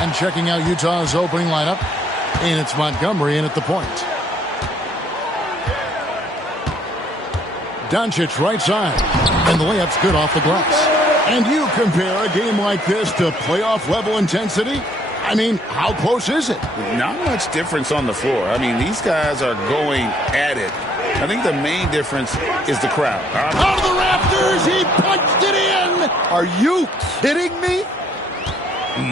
And checking out Utah's opening lineup, and it's Montgomery in at the point. Doncic right side, and the layup's good off the glass. And you compare a game like this to playoff-level intensity? I mean, how close is it? Not much difference on the floor. I mean, these guys are going at it. I think the main difference is the crowd. Out of the rafters, he punched it in! Are you kidding me?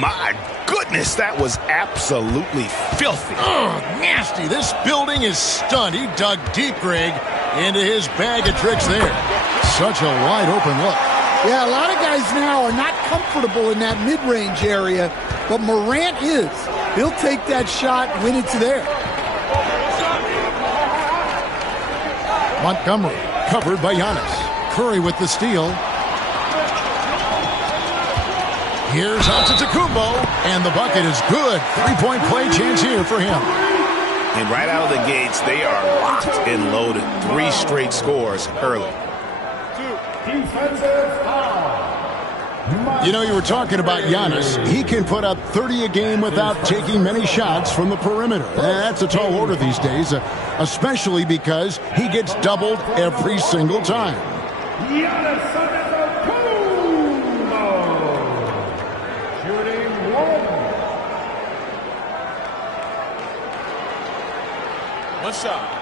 My goodness, that was absolutely filthy. Oh, nasty. This building is stunned. He dug deep, Greg, into his bag of tricks there. Such a wide-open look. Yeah, a lot of guys now are not comfortable in that mid-range area, but Morant is. He'll take that shot when it's there. Montgomery covered by Giannis. Curry with the steal. Here's Antetokounmpo, and the bucket is good. Three-point play chance here for him. And right out of the gates, they are locked and loaded. 3 straight scores early. You know, you were talking about Giannis. He can put up 30 a game without taking many shots from the perimeter. That's a tall order these days, especially because he gets doubled every single time. Giannis Antetokounmpo, shooting 1 shot.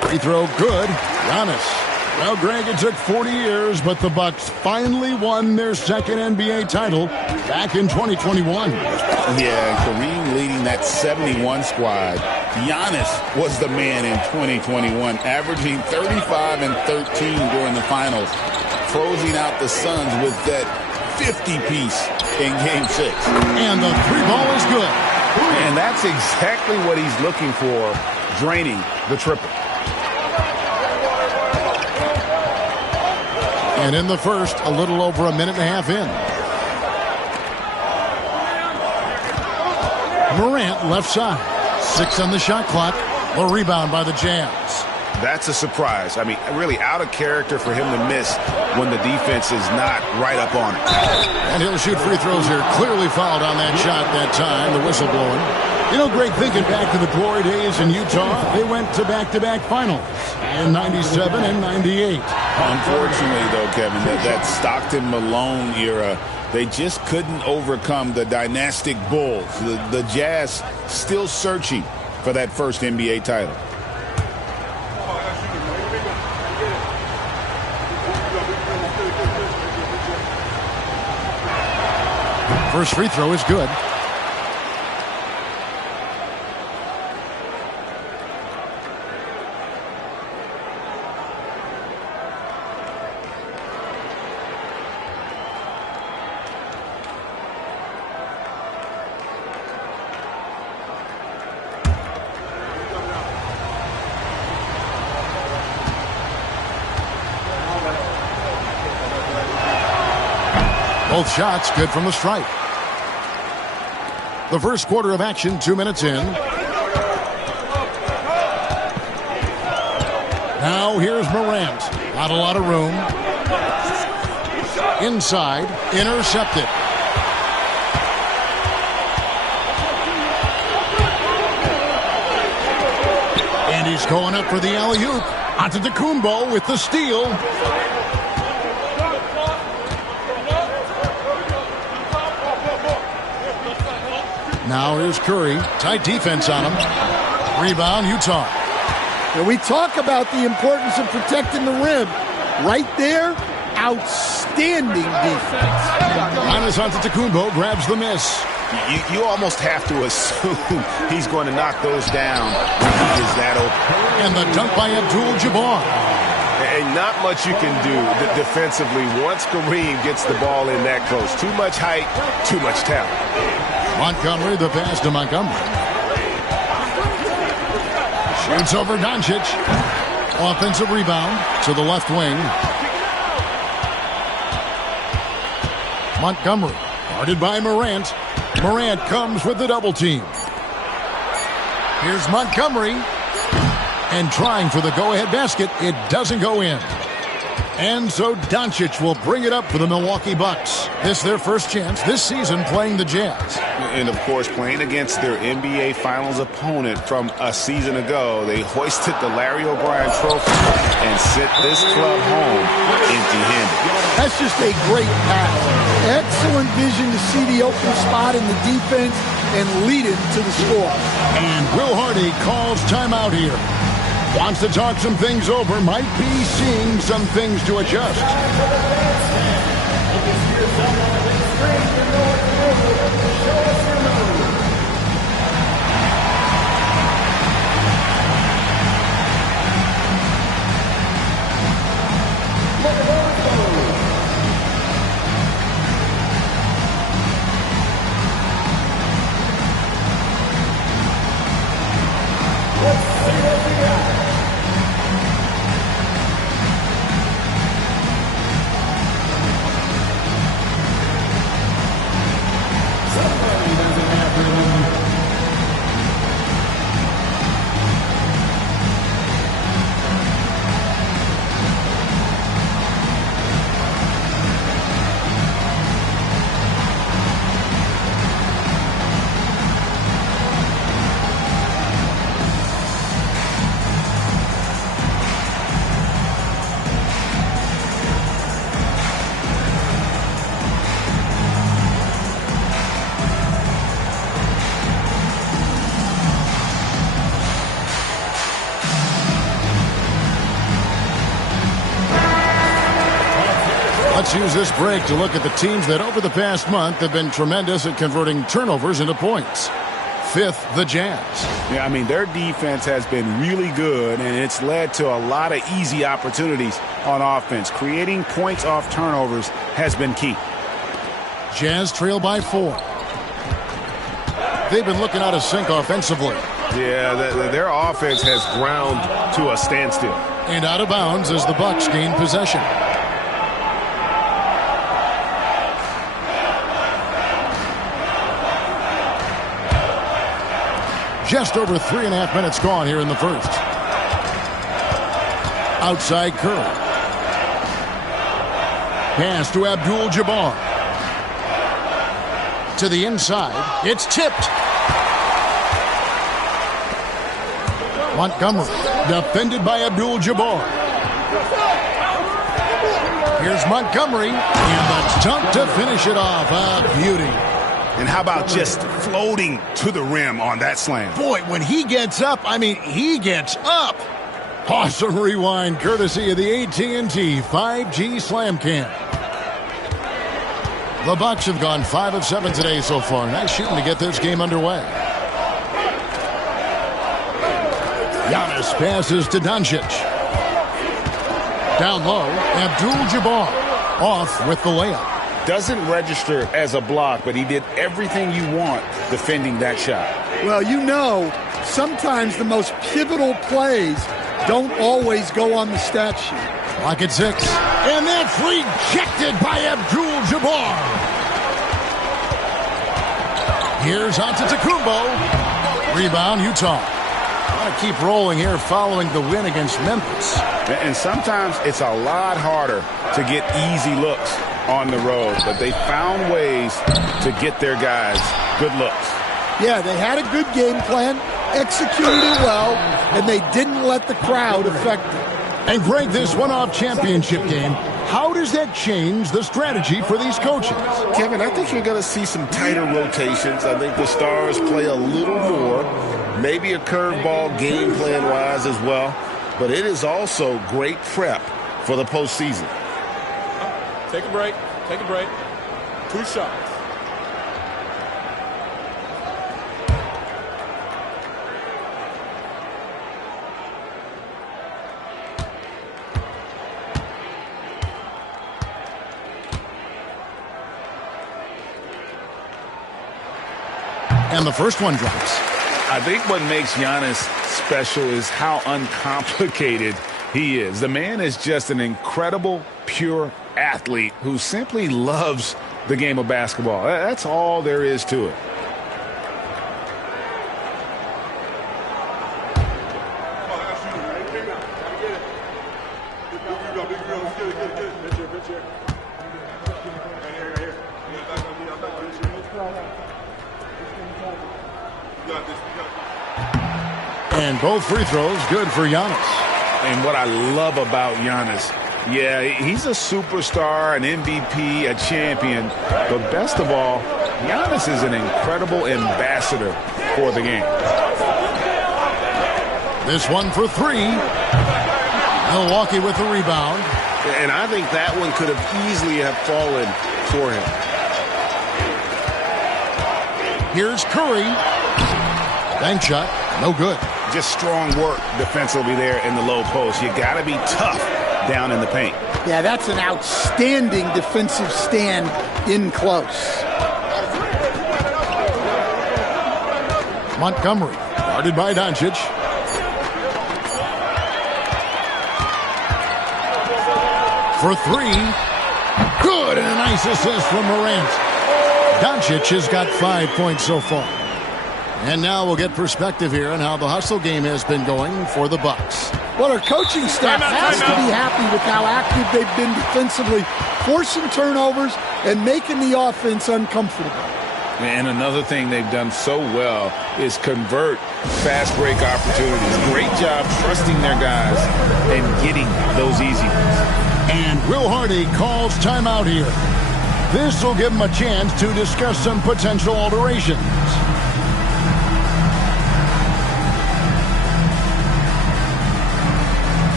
Free throw good. Giannis. Well, Greg, it took 40 years, but the Bucks finally won their second NBA title back in 2021. Yeah, Kareem leading that 71 squad. Giannis was the man in 2021, averaging 35 and 13 during the finals, closing out the Suns with that 50-piece in Game 6. And the 3-ball is good. And that's exactly what he's looking for, draining the triple. And in the first, a little over a minute and a half in. Morant left side. 6 on the shot clock. A rebound by the Jazz. That's a surprise. I mean, really out of character for him to miss when the defense is not right up on it. And he'll shoot free throws here. Clearly fouled on that shot that time. The whistle blowing. You know, Greg, thinking back to the glory days in Utah, they went to back-to-back finals in 97 and 98. Unfortunately, though, Kevin, that Stockton-Malone era, they just couldn't overcome the dynastic Bulls. The Jazz still searching for that first NBA title. First free throw is good. Both shots good from the stripe. The first quarter of action, 2 minutes in. Now here's Morant. Not a lot of room. Inside, intercepted. And he's going up for the alley-oop. Antetokounmpo with the steal. Now here's Curry. Tight defense on him. Rebound, Utah. Now we talk about the importance of protecting the rim. Right there, outstanding defense. Giannis Antetokounmpo grabs the miss. You almost have to assume he's going to knock those down when he is that open. And the dunk by Abdul-Jabbar. And not much you can do defensively once Kareem gets the ball in that close. Too much height, too much talent. Montgomery, the pass to Montgomery. Shoots over Doncic. Offensive rebound to the left wing. Montgomery, guarded by Morant. Morant comes with the double team. Here's Montgomery. And trying for the go-ahead basket. It doesn't go in. And so Doncic will bring it up for the Milwaukee Bucks. This is their first chance this season playing the Jazz. And, of course, playing against their NBA Finals opponent from a season ago. They hoisted the Larry O'Brien Trophy and sent this club home empty-handed. That's just a great pass. Excellent vision to see the open spot in the defense and lead it to the score. And Will Hardy calls timeout here. Wants to talk some things over. Might be seeing some things to adjust. Let's use this break to look at the teams that over the past month have been tremendous at converting turnovers into points. Fifth, the Jazz. Yeah, I mean, their defense has been really good, and it's led to a lot of easy opportunities on offense. Creating points off turnovers has been key. Jazz trail by 4. They've been looking out of sync offensively. Yeah, their offense has ground to a standstill. And out of bounds as the Bucks gain possession. Just over 3.5 minutes gone here in the first. Outside Curry. Pass to Abdul-Jabbar. To the inside. It's tipped. Montgomery. Defended by Abdul-Jabbar. Here's Montgomery. And the dunk to finish it off. A beauty. And how about just floating to the rim on that slam? Boy, when he gets up, I mean, he gets up. Awesome rewind courtesy of the AT&T 5G Slam Cam. The Bucks have gone 5 of 7 today so far. Nice shooting to get this game underway. Giannis passes to Doncic. Down low, Abdul-Jabbar off with the layup. Doesn't register as a block, but he did everything you want defending that shot. Well, you know, sometimes the most pivotal plays don't always go on the stat sheet. Clock at 6. And that's rejected by Abdul-Jabbar. Here's Antetokounmpo. Rebound, Utah. Want to keep rolling here following the win against Memphis. And sometimes it's a lot harder to get easy looks on the road, but they found ways to get their guys good looks. Yeah, they had a good game plan, executed it well, and they didn't let the crowd affect it. And Greg, this one-off championship game, how does that change the strategy for these coaches? Kevin, I think you're going to see some tighter rotations. I think the Stars play a little more, maybe a curveball game plan-wise as well, but it is also great prep for the postseason. Take a break. Take a break. 2 shots. And the first one drops. I think what makes Giannis special is how uncomplicated he is. The man is just an incredible, pure athlete who simply loves the game of basketball. That's all there is to it. And both free throws good for Giannis. And what I love about Giannis, yeah, he's a superstar, an MVP, a champion. But best of all, Giannis is an incredible ambassador for the game. This one for three. Milwaukee with the rebound. And I think that one could have easily have fallen for him. Here's Curry. Bank shot. No good. Just strong work defensively there in the low post. You got to be tough down in the paint. Yeah, that's an outstanding defensive stand in close. Montgomery, guarded by Doncic. For three. Good, and a nice assist from Morant. Doncic has got 5 points so far. And now we'll get perspective here on how the hustle game has been going for the Bucks. Well, our coaching staff has to be happy with how active they've been defensively, forcing turnovers and making the offense uncomfortable. And another thing they've done so well is convert fast break opportunities. Great job trusting their guys and getting those easy ones. And Will Hardy calls timeout here. This will give him a chance to discuss some potential alterations.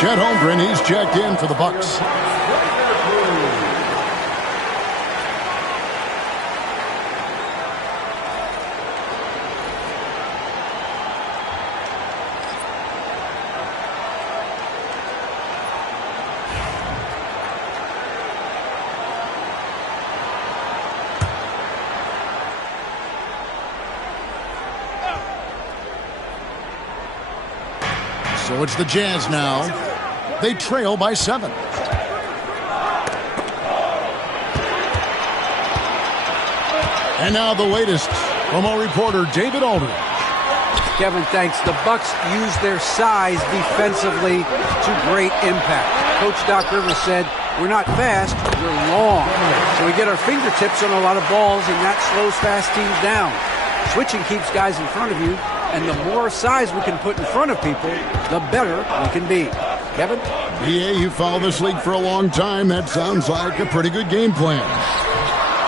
Chet Holmgren, he's checked in for the Bucks. So it's the Jazz now. They trail by 7. And now the latest from our reporter, David Aldridge. Kevin, thanks. The Bucks use their size defensively to great impact. Coach Doc Rivers said, we're not fast, we're long. So we get our fingertips on a lot of balls, and that slows fast teams down. Switching keeps guys in front of you, and the more size we can put in front of people, the better we can be. Kevin? Yeah, you followed this league for a long time. That sounds like a pretty good game plan.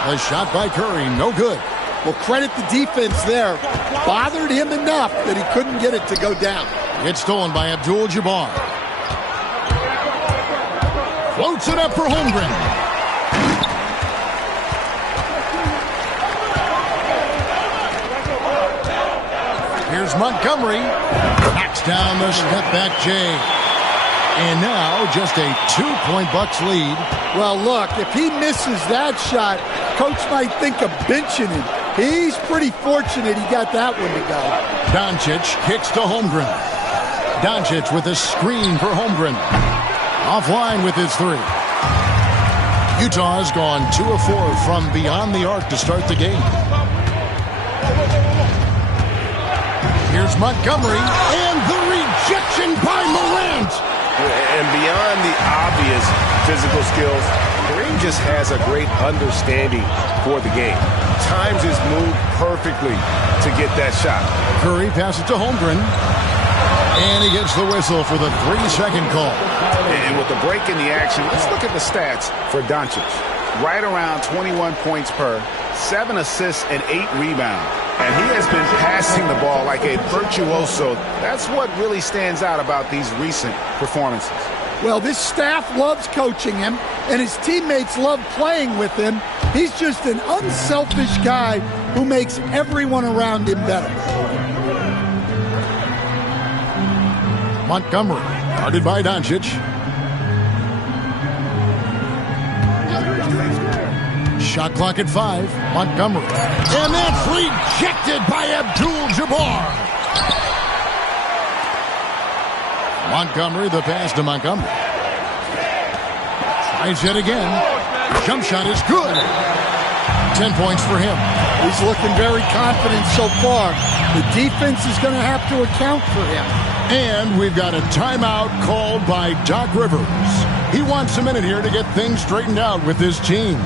A shot by Curry, no good. Well, credit the defense there. Bothered him enough that he couldn't get it to go down. It's stolen by Abdul-Jabbar. Floats it up for Holmgren. Here's Montgomery. Knocks down the step-back Jay. And now just a 2-point Bucks lead. Well, look, if he misses that shot, Coach might think of benching him. He's pretty fortunate he got that one to go. Doncic kicks to Holmgren. Doncic with a screen for Holmgren. Offline with his three. Utah has gone 2 of 4 from beyond the arc to start the game. Here's Montgomery, and the rejection by Morant. And beyond the obvious physical skills, Kareem just has a great understanding for the game. Times his move perfectly to get that shot. Curry passes to Holmgren. And he gets the whistle for the 3-second call. And with the break in the action, let's look at the stats for Doncic. Right around 21 points per, 7 assists and 8 rebounds. And he has been passing the ball like a virtuoso. That's what really stands out about these recent performances. Well, this staff loves coaching him, and his teammates love playing with him. He's just an unselfish guy who makes everyone around him better. Montgomery, guarded by Doncic. Shot clock at 5. Montgomery. And that's rejected by Abdul-Jabbar. Montgomery, the pass to Montgomery. Tries it again. Jump shot is good. 10 points for him. He's looking very confident so far. The defense is going to have to account for him. And we've got a timeout called by Doc Rivers. He wants a minute here to get things straightened out with his team.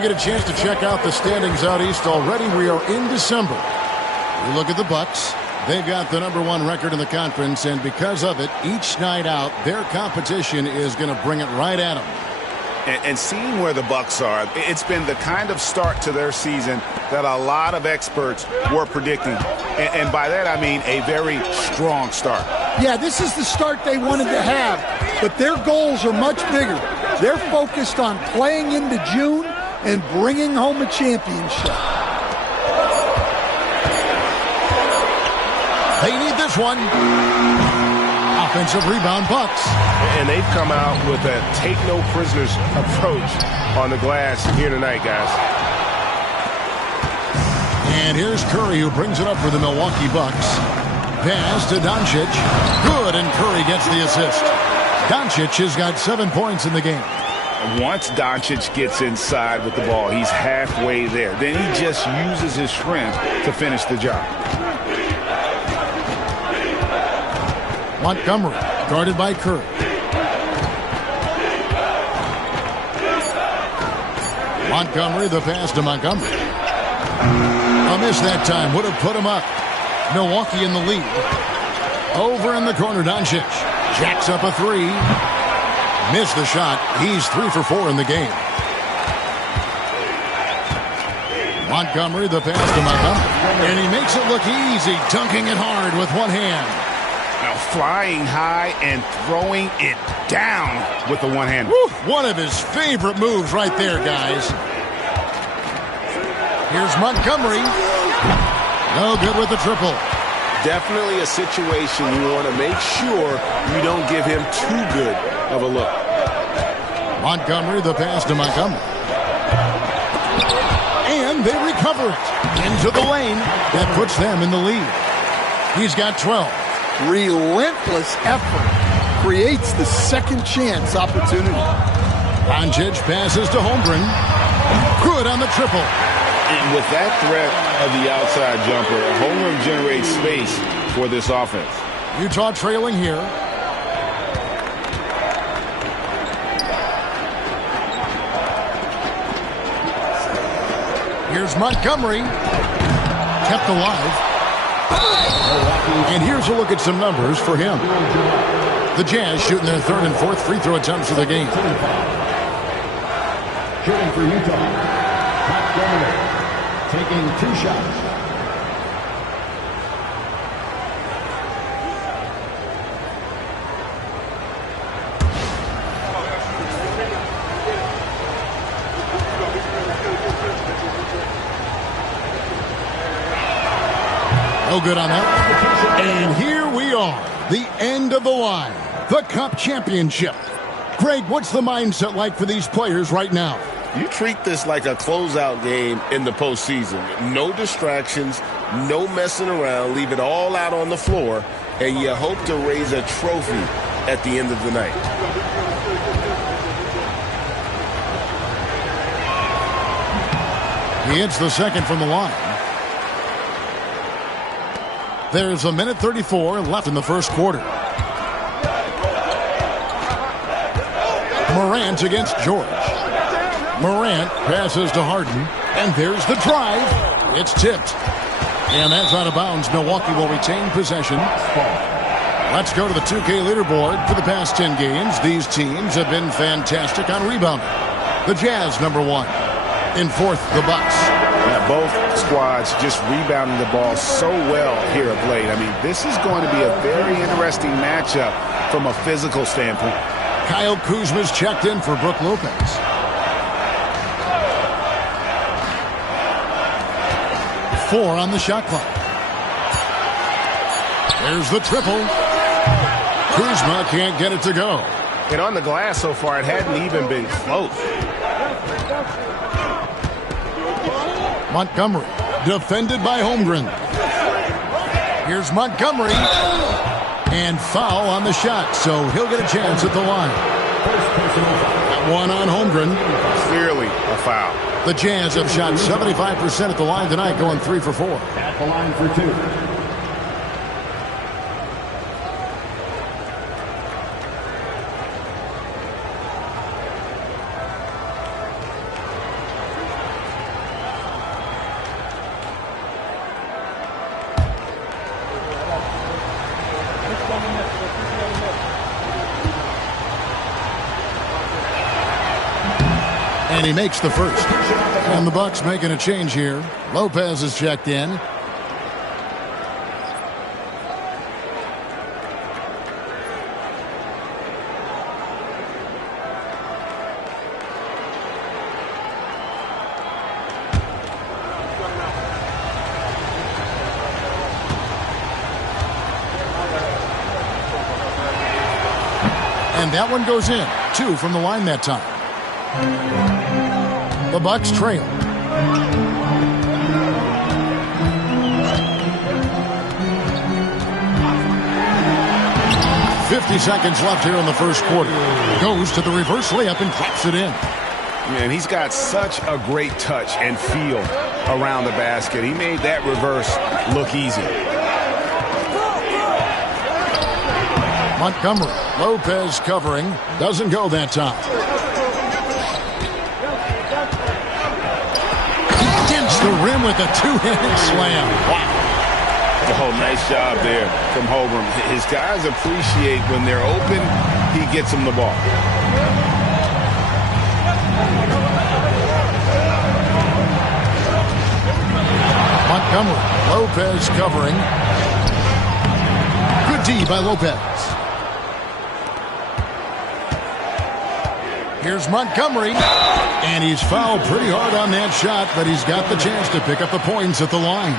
Get a chance to check out the standings out east already. We are in December. We look at the Bucks. They've got the #1 record in the conference, and because of it, each night out, their competition is going to bring it right at them. And seeing where the Bucks are, it's been the kind of start to their season that a lot of experts were predicting. And by that, I mean a very strong start. Yeah, this is the start they wanted to have, but their goals are much bigger. They're focused on playing into June and bringing home a championship. They need this one. Offensive rebound, Bucks. And they've come out with a take-no-prisoners approach on the glass here tonight, guys. And here's Curry, who brings it up for the Milwaukee Bucks. Pass to Doncic. Good, and Curry gets the assist. Doncic has got 7 points in the game. Once Doncic gets inside with the ball, he's halfway there. Then he just uses his strength to finish the job. Montgomery, guarded by Curry. Montgomery, the pass to Montgomery. A miss that time. Would have put him up. Milwaukee in the lead. Over in the corner, Doncic. Jacks up a 3. Missed the shot. He's 3 for 4 in the game. Montgomery, the pass to Montgomery. And he makes it look easy, dunking it hard with one hand. Now flying high and throwing it down with the one hand. One of his favorite moves right there, guys. Here's Montgomery. No good with the triple. Definitely a situation you want to make sure you don't give him too good of a look. Montgomery, the pass to Montgomery. And they recover it into the lane. That puts them in the lead. He's got 12. Relentless effort creates the second chance opportunity. Doncic passes to Holmgren. Good on the triple. And with that threat of the outside jumper, Holmgren generates space for this offense. Utah trailing here. Here's Montgomery. Kept alive. And here's a look at some numbers for him. The Jazz shooting their third and fourth free throw attempts of the game. Shooting for Utah. Montgomery taking 2 shots. No good on that. And here we are, the end of the line, the Cup Championship. Greg, what's the mindset like for these players right now? You treat this like a closeout game in the postseason. No distractions, no messing around. Leave it all out on the floor, and you hope to raise a trophy at the end of the night. He hits the second from the line. There's a minute 34 left in the first quarter. Morant against George. Morant passes to Harden, and there's the drive. It's tipped. And that's out of bounds. Milwaukee will retain possession. Let's go to the 2K leaderboard. For the past 10 games, these teams have been fantastic on rebounding. The Jazz, number 1. In fourth, the Bucks. Yeah, both squads just rebounding the ball so well here of late. I mean, this is going to be a very interesting matchup from a physical standpoint. Kyle Kuzma's checked in for Brook Lopez. Four on the shot clock. There's the triple. Kuzma can't get it to go. And on the glass so far, it hadn't even been close. Montgomery, defended by Holmgren. Here's Montgomery. And foul on the shot, so he'll get a chance at the line. That one on Holmgren. Clearly a foul. The Jazz have shot 75% at the line tonight, going 3 for 4. At the line for 2. And he makes the first. And the Bucks making a change here. Lopez is checked in. And that one goes in. 2 from the line that time. The Bucks trail. .50 seconds left here in the first quarter. Goes to the reverse layup and drops it in. Man, he's got such a great touch and feel around the basket. He made that reverse look easy. Montgomery. Lopez covering. Doesn't go that time. The rim with a two-handed slam. Wow. Oh, nice job there from Holmgren. His guys appreciate when they're open, he gets them the ball. Montgomery. Lopez covering. Good D by Lopez. Here's Montgomery. And he's fouled pretty hard on that shot, but he's got the chance to pick up the points at the line.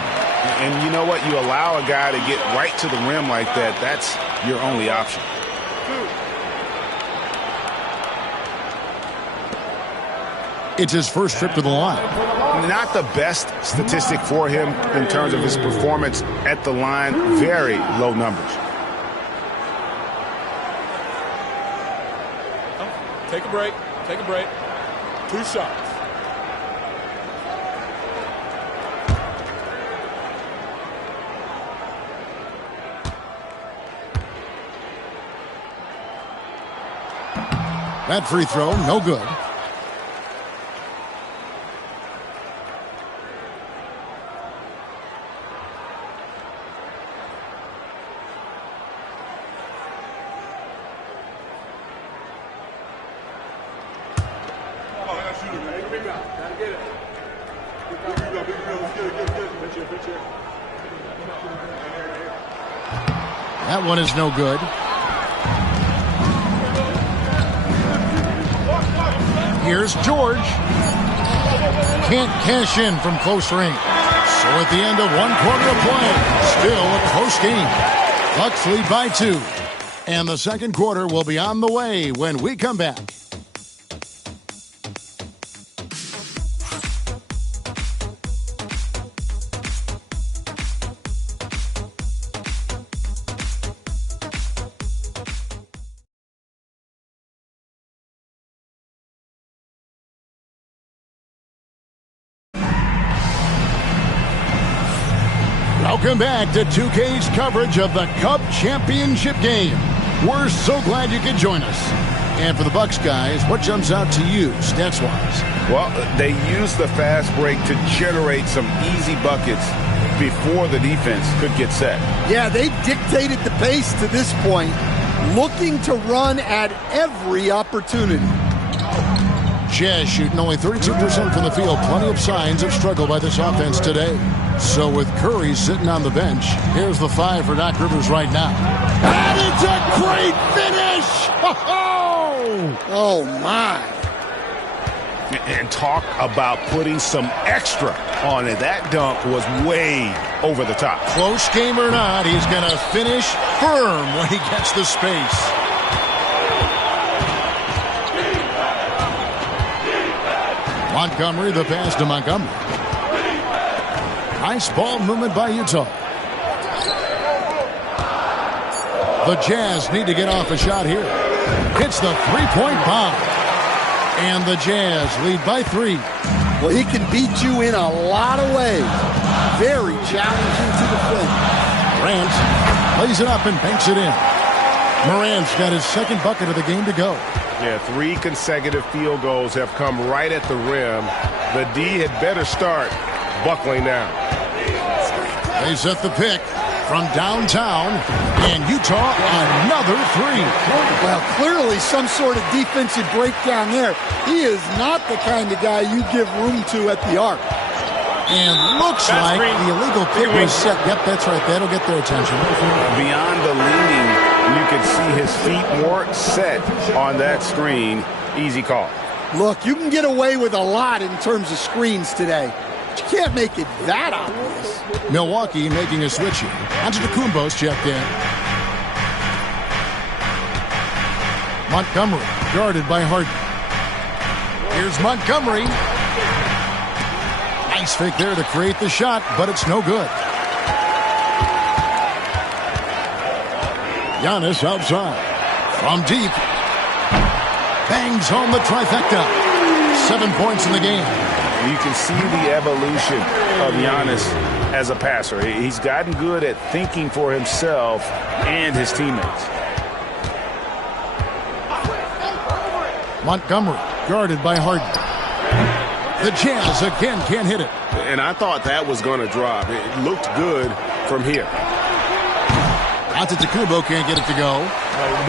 And you know what? You allow a guy to get right to the rim like that, that's your only option. It's his first trip to the line. Not the best statistic for him in terms of his performance at the line. Very low numbers. Take a break. Take a break. 2 shots. That free throw, no good. That one is no good. Here's George. Can't cash in from close range. So at the end of 1 quarter of play, still a close game. Bucks lead by 2. And the second quarter will be on the way when we come back. Welcome back to 2K's coverage of the Cup Championship game. We're so glad you could join us. And for the Bucks guys, what jumps out to you, stats-wise? Well, they used the fast break to generate some easy buckets before the defense could get set. Yeah, they dictated the pace to this point, looking to run at every opportunity. Jazz shooting only 32% from the field. Plenty of signs of struggle by this offense today. So with Curry sitting on the bench, here's the 5 for Doc Rivers right now. And it's a great finish! Oh, my. And talk about putting some extra on it. That dunk was way over the top. Close game or not, he's going to finish firm when he gets the space. Montgomery, the pass to Montgomery. Nice ball movement by Utah. The Jazz need to get off a shot here. Hits the three-point bomb. And the Jazz lead by 3. Well, he can beat you in a lot of ways. Very challenging to defend. Morant plays it up and banks it in. Morant's got his second bucket of the game to go. Yeah, 3 consecutive field goals have come right at the rim. The D had better start buckling down. They set the pick from downtown, and Utah another 3. Well, clearly some sort of defensive breakdown there. He is not the kind of guy you give room to at the arc. And looks like the illegal kick was set. Yep, that's right. That'll get their attention. Beyond the leaning, you could see his feet more set on that screen. Easy call. Look, you can get away with a lot in terms of screens today. But you can't make it that obvious. Milwaukee making a switch here. Antetokounmpo's checked in. Montgomery guarded by Harden. Here's Montgomery. Nice fake there to create the shot, but it's no good. Giannis outside. From deep. Bangs home the trifecta. 7 points in the game. You can see the evolution of Giannis as a passer. He's gotten good at thinking for himself and his teammates. Montgomery guarded by Harden. The Jazz again can't hit it. And I thought that was going to drop. It looked good from here. Antetokounmpo can't get it to go.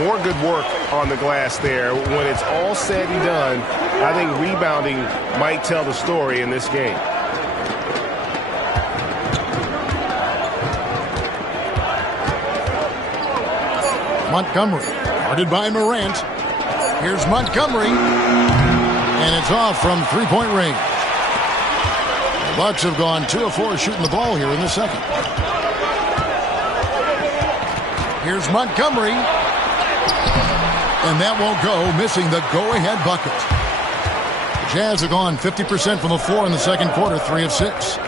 More good work on the glass there. When it's all said and done, I think rebounding might tell the story in this game. Montgomery guarded by Morant. Here's Montgomery. And it's off from three-point range. The Bucks have gone 2 of 4 shooting the ball here in the second. Here's Montgomery. And that won't go, missing the go-ahead bucket. The Jazz have gone 50% from the floor in the second quarter, 3 of 6.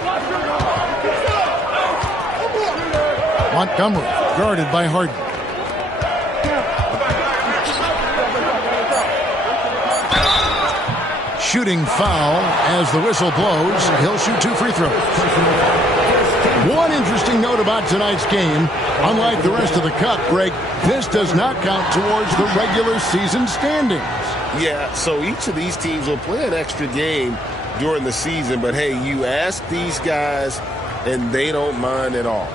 Montgomery guarded by Harden. Shooting foul as the whistle blows. He'll shoot 2 free throws. One interesting note about tonight's game, unlike the rest of the Cup, Greg, this does not count towards the regular season standings. Yeah, so each of these teams will play an extra game during the season, but hey, you ask these guys and they don't mind at all.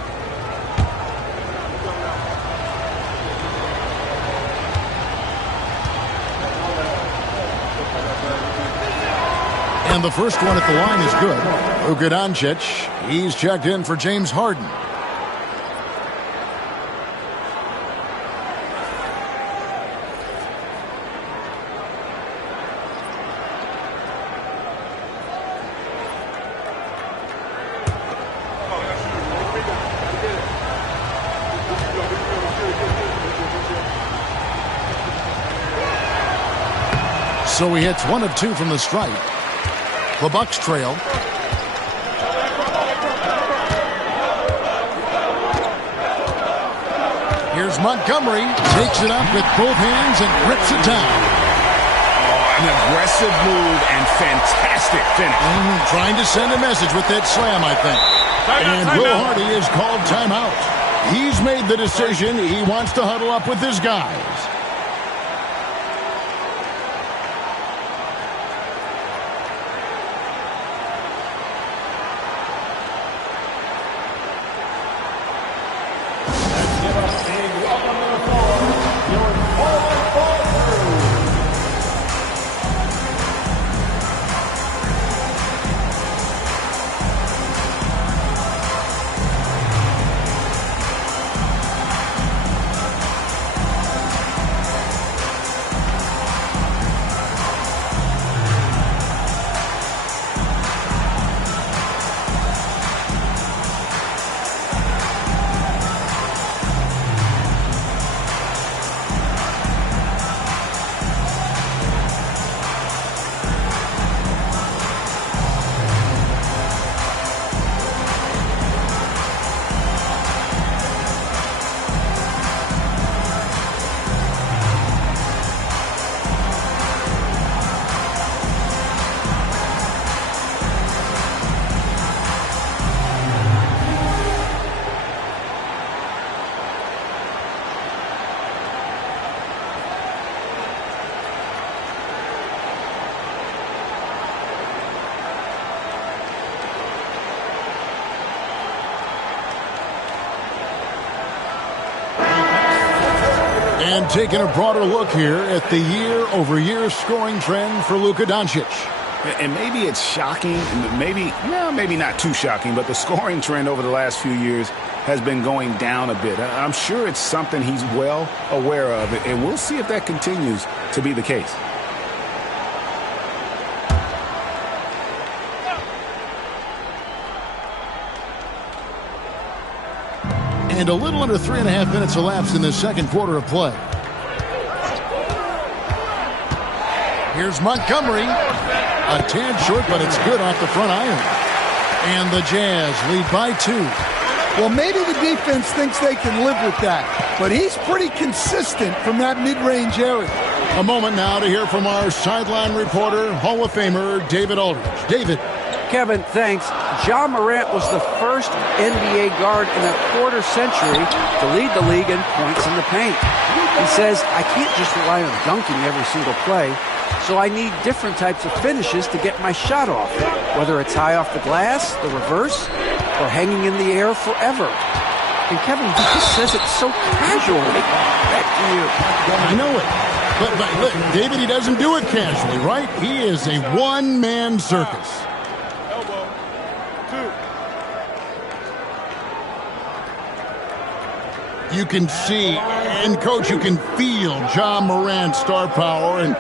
And And the first one at the line is good. Luka Doncic, he's checked in for James Harden. So he hits 1 of 2 from the stripe. The Bucks trail. Here's Montgomery. Takes it up with both hands and rips it down. An aggressive move and fantastic finish. Trying to send a message with that slam, I think. And Will Hardy is called timeout. He's made the decision. He wants to huddle up with his guys. And taking a broader look here at the year-over-year scoring trend for Luka Doncic. And maybe it's shocking, maybe not too shocking, but the scoring trend over the last few years has been going down a bit. I'm sure it's something he's well aware of, and we'll see if that continues to be the case. And a little under 3.5 minutes elapsed in the second quarter of play. Here's Montgomery. A tad short, but it's good off the front iron. And the Jazz lead by 2. Well, maybe the defense thinks they can live with that, but he's pretty consistent from that mid-range area. A moment now to hear from our sideline reporter, Hall of Famer David Aldridge. David. Kevin, thanks. Ja Morant was the first NBA guard in a quarter century to lead the league in points in the paint. He says, I can't just rely on dunking every single play, so I need different types of finishes to get my shot off, whether it's high off the glass, the reverse, or hanging in the air forever. And Kevin, he just says it so casually. Back to you. I know it. But look, David, he doesn't do it casually, right? He is a one-man circus. You can see, and Coach, you can feel Ja Morant's star power, and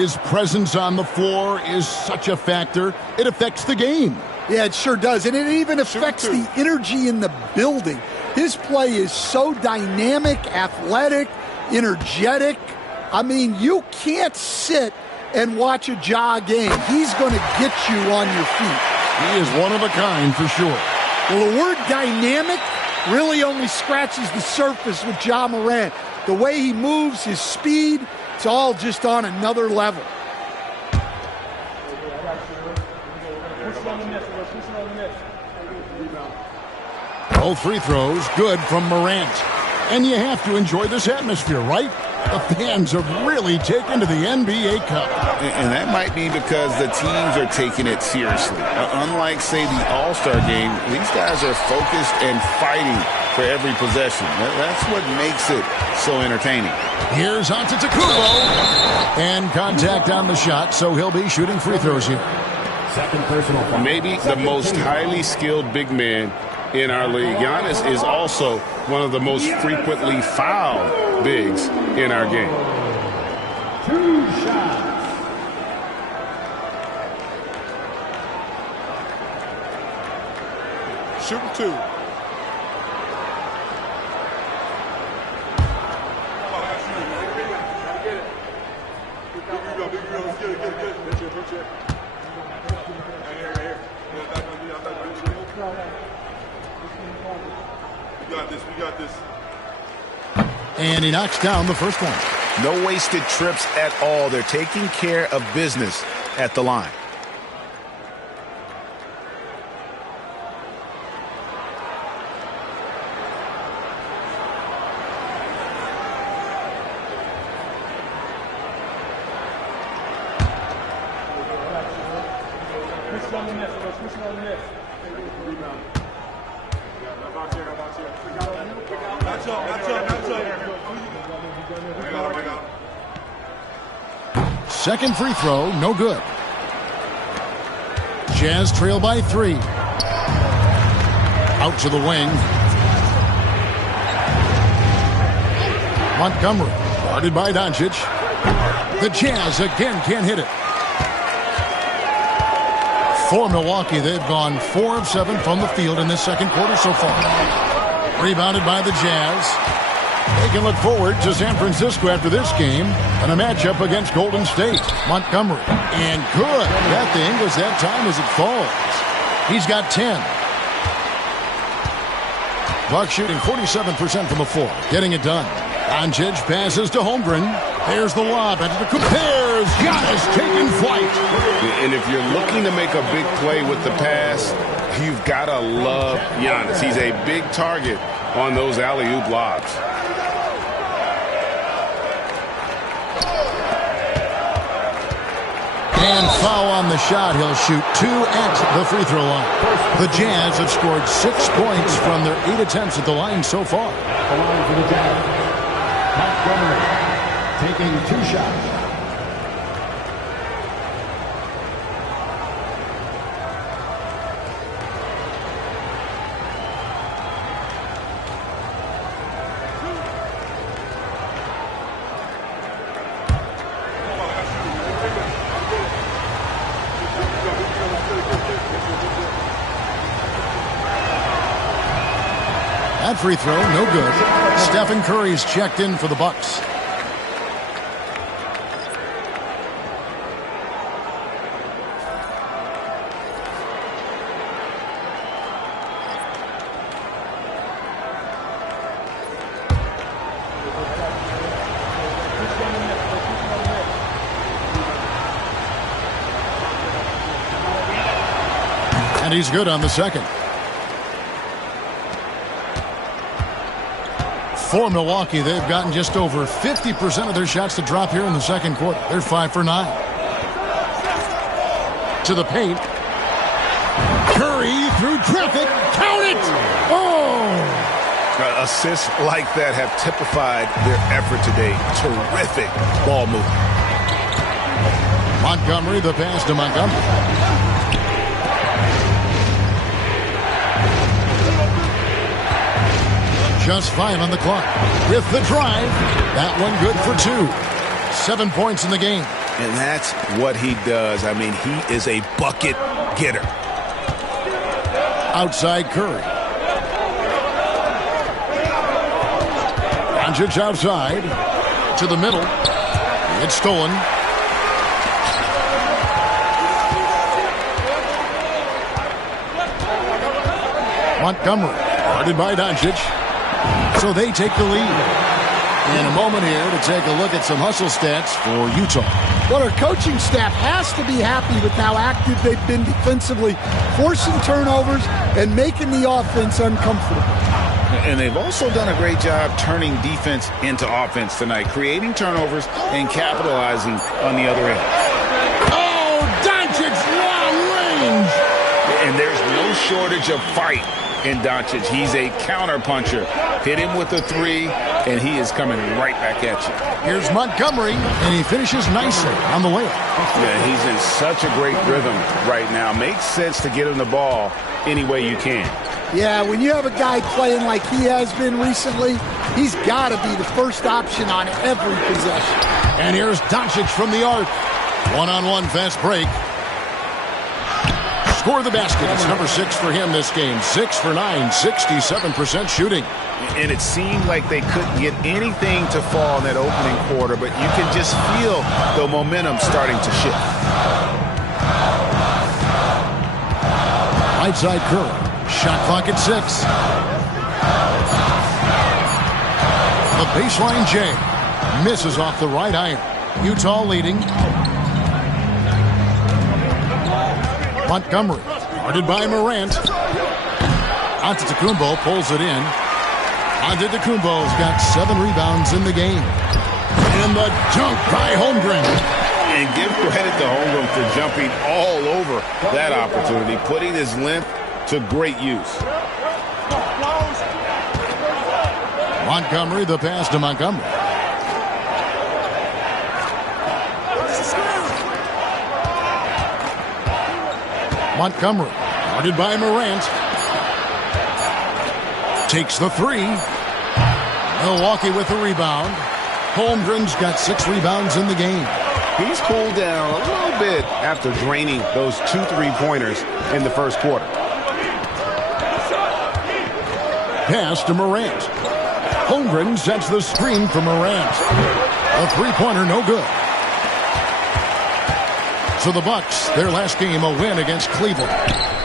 his presence on the floor is such a factor. It affects the game. Yeah, it sure does, and it even affects the energy in the building. His play is so dynamic, athletic, energetic. I mean, you can't sit and watch a Ja game. He's going to get you on your feet. He is one of a kind for sure. Well, the word dynamic really only scratches the surface with Ja Morant. The way he moves, his speed, it's all just on another level. Both free throws good from Morant. And you have to enjoy this atmosphere, right? The fans have really taken to the NBA Cup. And that might be because the teams are taking it seriously. Unlike, say, the All-Star game, these guys are focused and fighting for every possession. That's what makes it so entertaining. Here's Antetokounmpo. And contact on the shot, so he'll be shooting free throws here. Second personal foul. Maybe the most highly skilled big man in our league. Giannis is also one of the most frequently fouled bigs in our game. 2 shots. Shooting 2. We got this. And he knocks down the first one. No wasted trips at all. They're taking care of business at the line. Second free throw, no good. Jazz trail by 3. Out to the wing. Montgomery, guarded by Doncic. The Jazz again can't hit it. For Milwaukee, they've gone 4 of 7 from the field in this second quarter so far. Rebounded by the Jazz. They can look forward to San Francisco after this game and a matchup against Golden State. Montgomery. And good. That thing was that time as it falls. He's got 10. Bucks shooting 47% from the floor. Getting it done. Doncic passes to Holmgren. There's the lob. And the compares. Giannis taking flight. And if you're looking to make a big play with the pass, you've got to love Giannis. He's a big target on those alley-oop lobs. And foul on the shot. He'll shoot 2 at the free throw line. The Jazz have scored 6 points from their 8 attempts at the line so far. The line for the Jazz. Montgomery taking 2 shots. That free throw, no good. Stephen Curry's checked in for the Bucks. And he's good on the second. For Milwaukee, they've gotten just over 50% of their shots to drop here in the second quarter. They're 5 for 9. To the paint. Curry through traffic. Count it! Oh! Assists like that have typified their effort today. Terrific ball movement. Montgomery, the pass to Montgomery. Just 5 on the clock. With the drive, that one good for 2. 7 points in the game. And that's what he does. I mean, he is a bucket getter. Outside Curry. Doncic outside. To the middle. It's stolen. Montgomery. Guarded by Doncic. So they take the lead. In a moment here to take a look at some hustle stats for Utah. Well, our coaching staff has to be happy with how active they've been defensively, forcing turnovers and making the offense uncomfortable. And they've also done a great job turning defense into offense tonight, creating turnovers and capitalizing on the other end. Oh, Doncic, long range! And there's no shortage of fight in Doncic. He's a counterpuncher. Hit him with a 3, and he is coming right back at you. Here's Montgomery, and he finishes nicely on the layup. Yeah, he's in such a great rhythm right now. Makes sense to get him the ball any way you can. Yeah, when you have a guy playing like he has been recently, he's got to be the first option on every possession. And here's Doncic from the arc. One-on-one fast break. Score the basket. It's number 6 for him this game. 6 for 9, 67% shooting. And it seemed like they couldn't get anything to fall in that opening quarter, but you can just feel the momentum starting to shift. Right side Curry. Shot clock at 6. The baseline J. Misses off the right iron. Utah leading. Montgomery. Guarded by Morant. Antetokounmpo pulls it in. Antetokounmpo's got 7 rebounds in the game. And the dunk by Holmgren. And give credit to Holmgren for jumping all over that opportunity, putting his length to great use. Montgomery, the pass to Montgomery. Montgomery, guarded by Morant. Takes the 3. Milwaukee with the rebound. Holmgren's got 6 rebounds in the game. He's cooled down a little bit after draining those 2 3-pointers in the first quarter. Pass to Morant. Holmgren sets the screen for Morant. A 3-pointer, no good. So the Bucks, their last game, a win against Cleveland.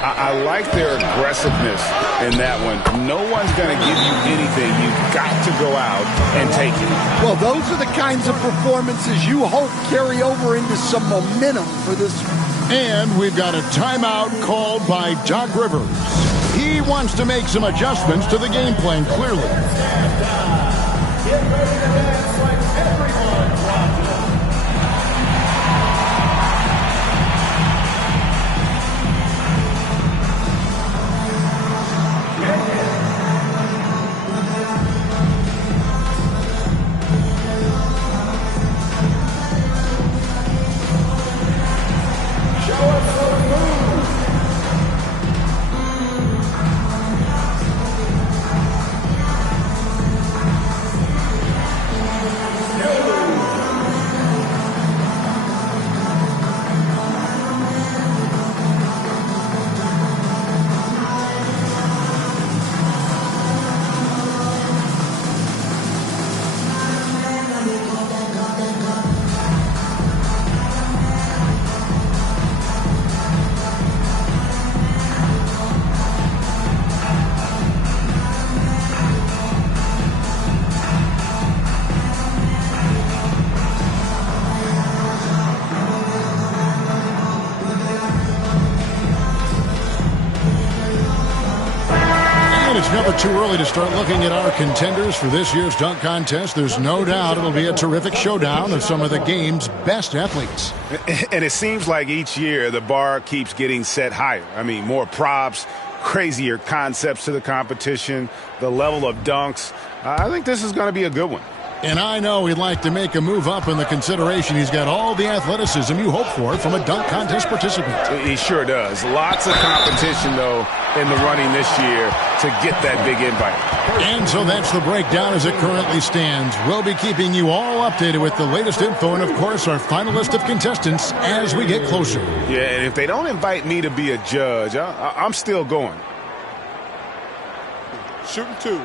I like their aggressiveness in that one. No one's going to give you anything. You've got to go out and take it. Well, those are the kinds of performances you hope carry over into some momentum for this. And we've got a timeout called by Doc Rivers. He wants to make some adjustments to the game plan, clearly. It's never too early to start looking at our contenders for this year's dunk contest. There's no doubt it'll be a terrific showdown of some of the game's best athletes. And it seems like each year the bar keeps getting set higher. I mean, more props, crazier concepts to the competition, the level of dunks. I think this is going to be a good one. And I know he'd like to make a move up in the consideration. He's got all the athleticism you hope for from a dunk contest participant. He sure does. Lots of competition, though, in the running this year to get that big invite. And so that's the breakdown as it currently stands. We'll be keeping you all updated with the latest info and, of course, our final list of contestants as we get closer. Yeah, and if they don't invite me to be a judge, I'm still going. Shooting 2.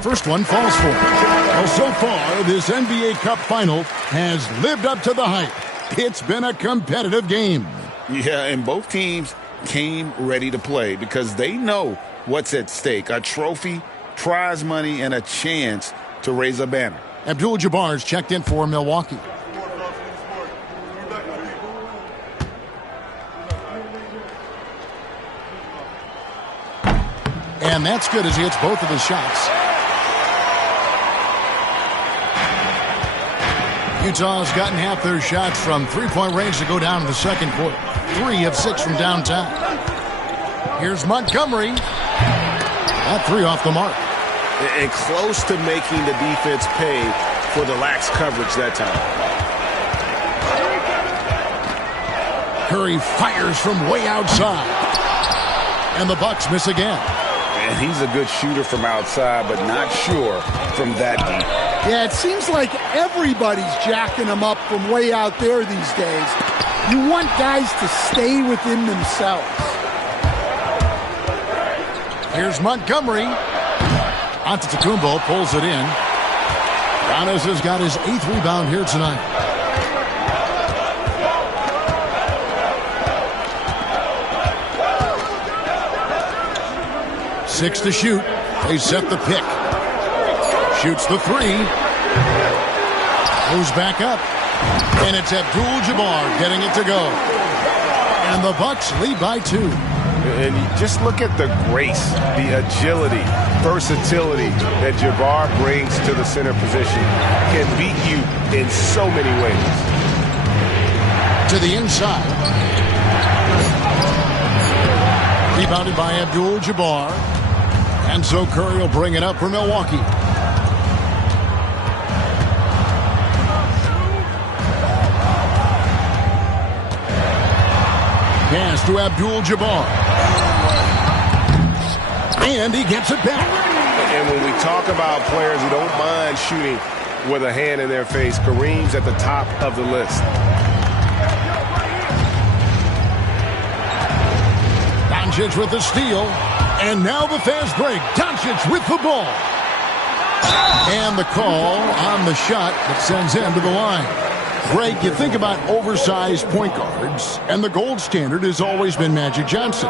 First one falls for him. Well, so far, this NBA Cup final has lived up to the hype. It's been a competitive game. Yeah, and both teams came ready to play because they know what's at stake. A trophy, prize money, and a chance to raise a banner. Abdul-Jabbar's checked in for Milwaukee. And that's good as he hits both of his shots. Utah's gotten half their shots from three-point range to go down in the second quarter. 3 of 6 from downtown. Here's Montgomery. That 3 off the mark. And close to making the defense pay for the lax coverage that time. Curry fires from way outside. And the Bucks miss again. And he's a good shooter from outside, but not sure from that deep. Yeah, it seems like everybody's jacking them up from way out there these days. You want guys to stay within themselves. Here's Montgomery. Antetokounmpo pulls it in. Giannis has got his 8th rebound here tonight. Six to shoot. They set the pick. Shoots the 3. Goes back up. And it's Abdul-Jabbar getting it to go. And the Bucks lead by 2. And you just look at the grace, the agility, versatility that Jabbar brings to the center position. Can beat you in so many ways. To the inside. Rebounded by Abdul-Jabbar. And so Curry will bring it up for Milwaukee. Pass to Abdul-Jabbar. And he gets it back. And when we talk about players who don't mind shooting with a hand in their face, Kareem's at the top of the list. Doncic with the steal. And now the fast break. Doncic with the ball. And the call on the shot that sends him to the line. Greg, you think about oversized point guards, and the gold standard has always been Magic Johnson.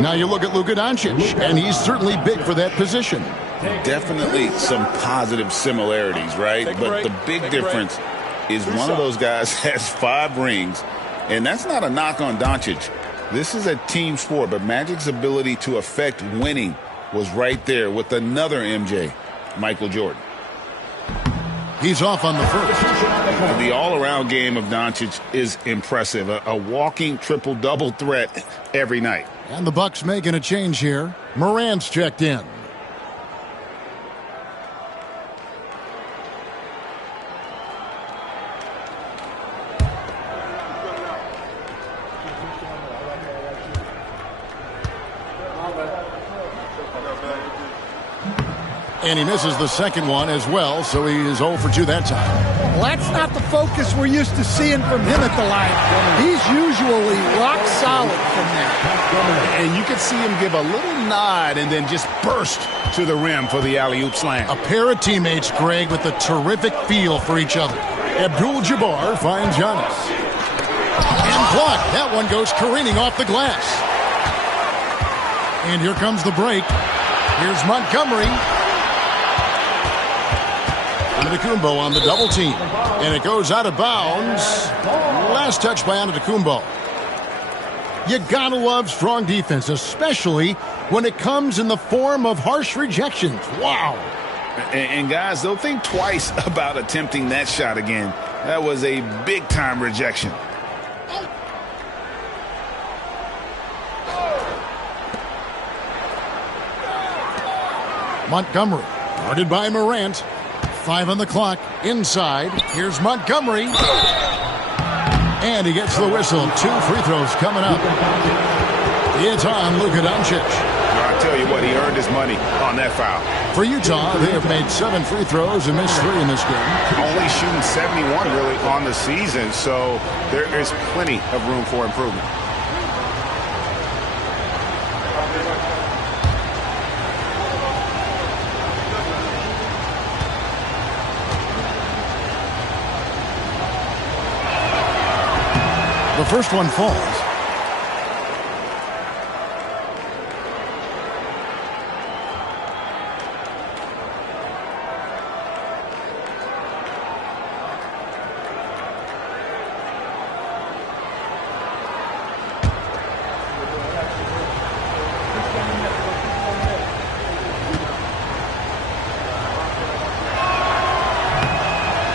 Now you look at Luka Doncic, and he's certainly big for that position. Definitely some positive similarities, right? But the big difference is one of those guys has 5 rings, and that's not a knock on Doncic. This is a team sport, but Magic's ability to affect winning was right there with another MJ, Michael Jordan. He's off on the first. The all-around game of Doncic is impressive. A walking triple-double threat every night. And the Bucks making a change here. Morant's checked in. And he misses the second one as well, so he is 0 for 2 that time. Well, that's not the focus we're used to seeing from him at the line. He's usually rock solid from there. And you could see him give a little nod and then just burst to the rim for the alley-oop slam. A pair of teammates, Greg, with a terrific feel for each other. Abdul-Jabbar finds Giannis. And blocked. That one goes careening off the glass. And here comes the break. Here's Montgomery. Antetokounmpo on the double team. And it goes out of bounds. Last touch by Antetokounmpo. You gotta love strong defense, especially when it comes in the form of harsh rejections. Wow. And guys, don't think twice about attempting that shot again. That was a big-time rejection. Montgomery, guarded by Morant. 5 on the clock. Inside. Here's Montgomery. And he gets the whistle. 2 free throws coming up. It's on Luka Doncic. I tell you what, he earned his money on that foul. For Utah, they have made 7 free throws and missed 3 in this game. Only shooting 71 really on the season, so there is plenty of room for improvement. The first one falls.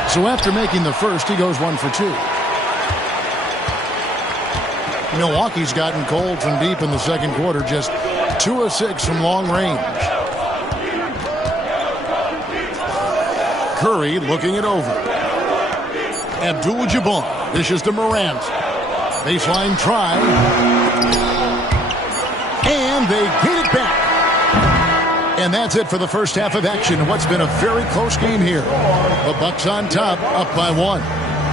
So after making the first, he goes 1 for 2. Milwaukee's gotten cold from deep in the second quarter, just 2 of 6 from long range. Curry looking it over. Abdul-Jabbar dishes to Morant. Baseline try. And they get it back. And that's it for the first half of action. What's been a very close game here. The Bucks on top, up by 1.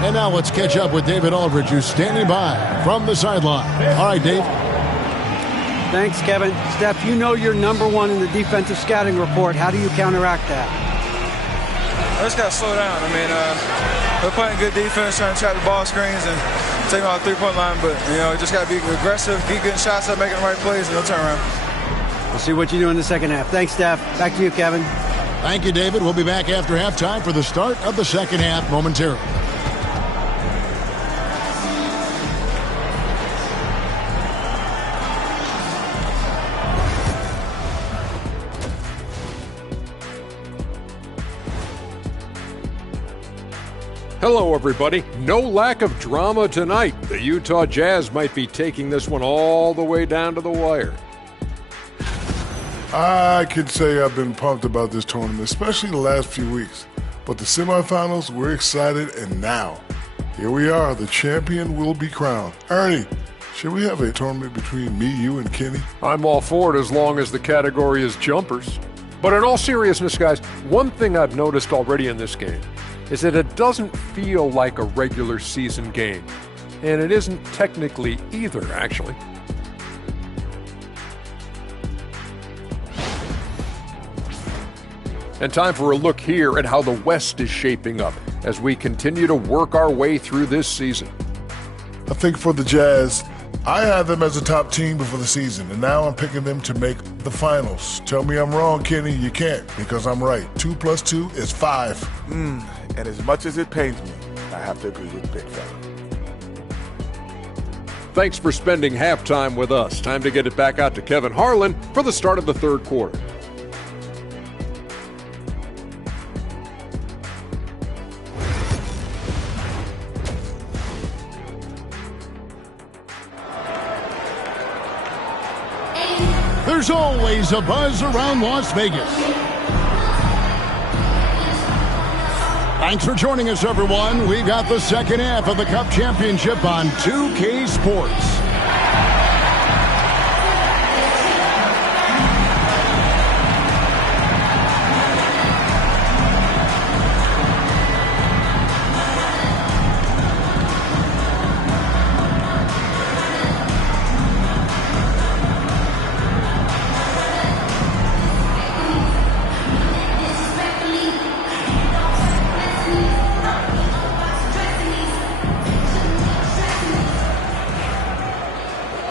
And now let's catch up with David Aldridge, who's standing by from the sideline. All right, Dave. Thanks, Kevin. Steph, you know you're number 1 in the defensive scouting report. How do you counteract that? I just got to slow down. I mean, we're playing good defense, trying to trap the ball screens and take them out the three-point line. But, just got to be aggressive, keep getting shots up, making the right plays, and they'll turn around. We'll see what you do in the second half. Thanks, Steph. Back to you, Kevin. Thank you, David. We'll be back after halftime for the start of the second half momentarily. Hello, everybody. No lack of drama tonight. The Utah Jazz might be taking this one all the way down to the wire. I could say I've been pumped about this tournament, especially the last few weeks. But the semifinals, we're excited, and now, here we are. The champion will be crowned. Ernie, should we have a tournament between me, you, and Kenny? I'm all for it as long as the category is jumpers. But in all seriousness, guys, one thing I've noticed already in this game is that it doesn't feel like a regular season game. And it isn't technically either, actually. And time for a look here at how the West is shaping up as we continue to work our way through this season. I think for the Jazz, I had them as a top team before the season, and now I'm picking them to make the finals. Tell me I'm wrong, Kenny. You can't, because I'm right. 2 + 2 is 5. And as much as it pains me, I have to agree with the big fella. Thanks for spending halftime with us. Time to get it back out to Kevin Harlan for the start of the third quarter. There's always a buzz around Las Vegas. Thanks for joining us, everyone. We've got the second half of the Cup Championship on 2K Sports.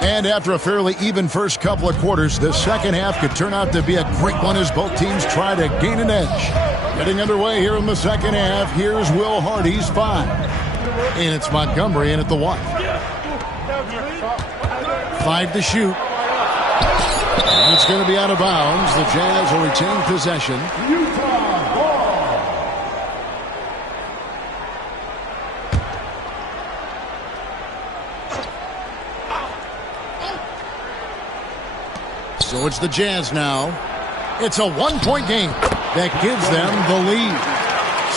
And after a fairly even first couple of quarters, the second half could turn out to be a great one as both teams try to gain an edge. Getting underway here in the second half, here's Will Hardy's 5. And it's Montgomery in at the 1. 5 to shoot. And it's going to be out of bounds. The Jazz will retain possession. So it's the Jazz now. It's a 1-point game that gives them the lead.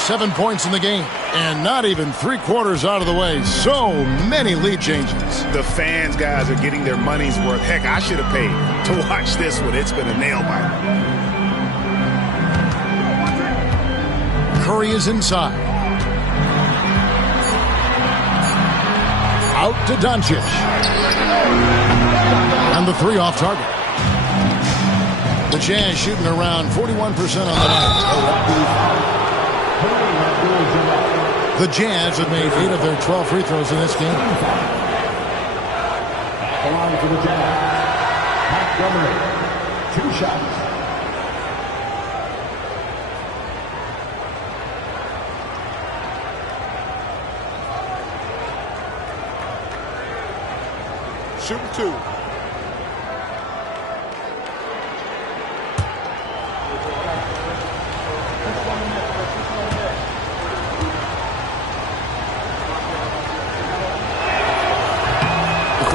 7 points in the game, and not even 3 quarters out of the way. So many lead changes. The fans, guys, are getting their money's worth. Heck, I should have paid to watch this one. It's been a nail biter. Curry is inside. Out to Doncic. And the 3 off target. The Jazz shooting around 41% on the night. The Jazz have made 8 of their 12 free throws in this game. Back along to the Jazz. Montgomery. 2 shots. Shooting 2.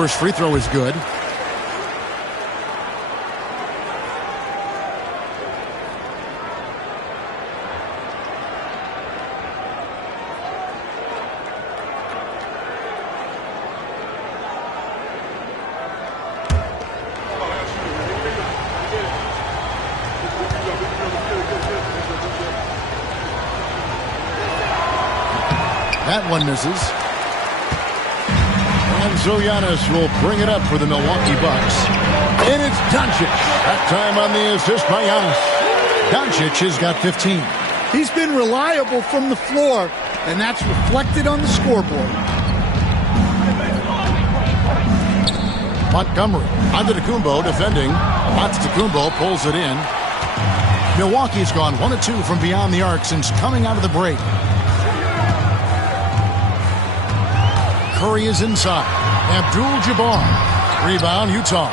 first free throw is good. That one misses. And so Giannis will bring it up for the Milwaukee Bucks. And it's Doncic. That time on the assist by Giannis. Doncic has got 15. He's been reliable from the floor, and that's reflected on the scoreboard. Montgomery. Antetokounmpo defending. Antetokounmpo pulls it in. Milwaukee's gone 1 of 2 from beyond the arc since coming out of the break. Curry is inside. Abdul-Jabbar. Rebound, Utah.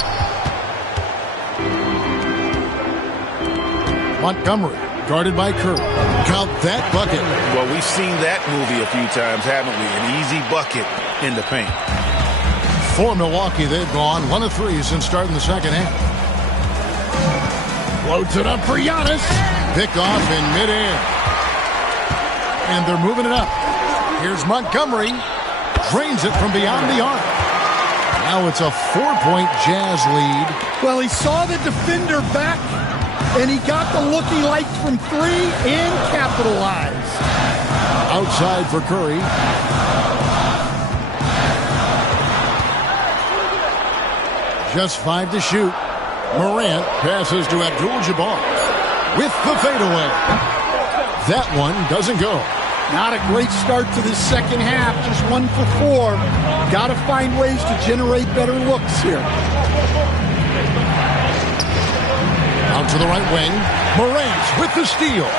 Montgomery, guarded by Curry. Count that bucket. Well, we've seen that movie a few times, haven't we? An easy bucket in the paint. For Milwaukee, they've gone 1 of 3 since starting the second half. Floats it up for Giannis. Pick off in midair. And they're moving it up. Here's Montgomery. Drains it from beyond the arc. Now it's a 4-point Jazz lead. Well, he saw the defender back, and he got the look he liked from 3 and capitalized. Outside for Curry. Just 5 to shoot. Morant passes to Abdul-Jabbar with the fadeaway. That one doesn't go. Not a great start to the second half, just 1 for 4. Got to find ways to generate better looks here. Out to the right wing. Morant with the steal.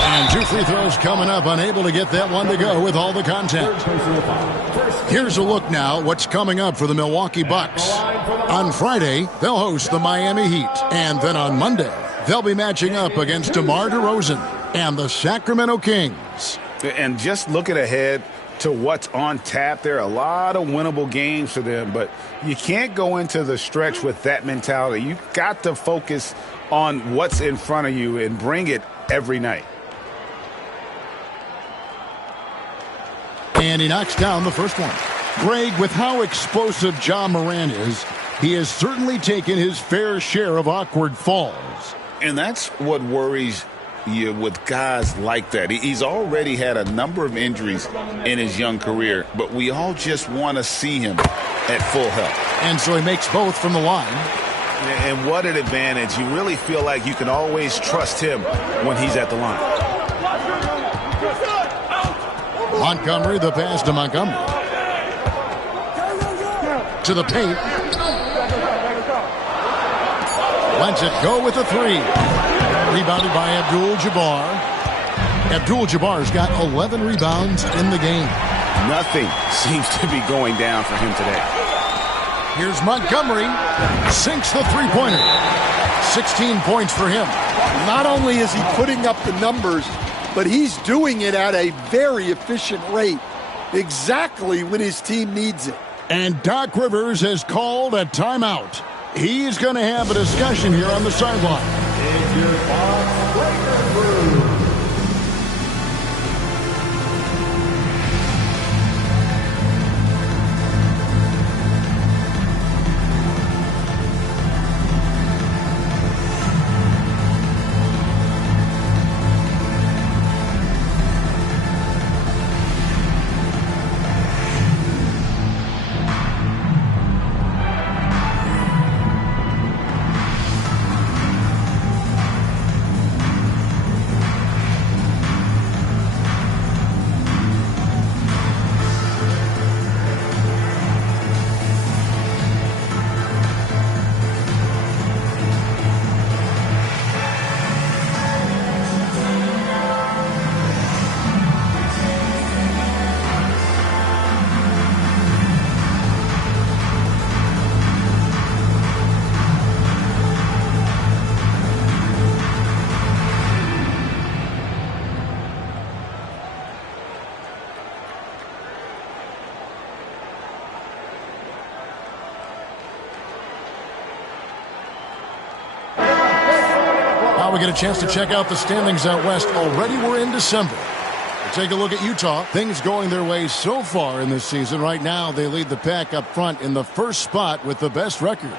And 2 free throws coming up, unable to get that one to go with all the contact. Here's a look now what's coming up for the Milwaukee Bucks. On Friday, they'll host the Miami Heat. And then on Monday, they'll be matching up against DeMar DeRozan and the Sacramento Kings. And just looking ahead to what's on tap, there are a lot of winnable games for them, but you can't go into the stretch with that mentality. You've got to focus on what's in front of you and bring it every night. And he knocks down the first one. Greg, with how explosive Ja Morant is, he has certainly taken his fair share of awkward falls. And that's what worries you with guys like that. He's already had a number of injuries in his young career, but we all just want to see him at full health. And so he makes both from the line. And what an advantage. You really feel like you can always trust him when he's at the line. Montgomery, the pass to Montgomery. To the paint. Lets it go with a 3. Rebounded by Abdul-Jabbar. Abdul-Jabbar's got 11 rebounds in the game. Nothing seems to be going down for him today. Here's Montgomery. Sinks the three-pointer. 16 points for him. Not only is he putting up the numbers, but he's doing it at a very efficient rate. Exactly when his team needs it. And Doc Rivers has called a timeout. He's going to have a discussion here on the sideline. we get a chance to check out the standings out west. Already we're in December. We'll take a look at Utah. Things going their way so far in this season. Right now, they lead the pack up front in the first spot with the best record.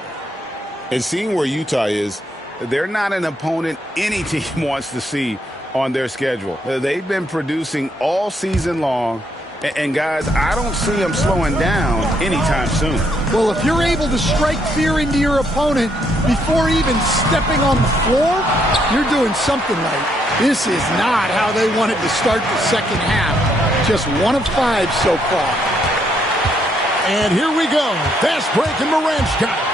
And seeing where Utah is, they're not an opponent any team wants to see on their schedule. They've been producing all season long. And, guys, I don't see them slowing down anytime soon. Well, if you're able to strike fear into your opponent before even stepping on the floor, you're doing something right. This is not how they wanted to start the second half. Just 1 of 5 so far. And here we go. Fast break, and Morant's got it.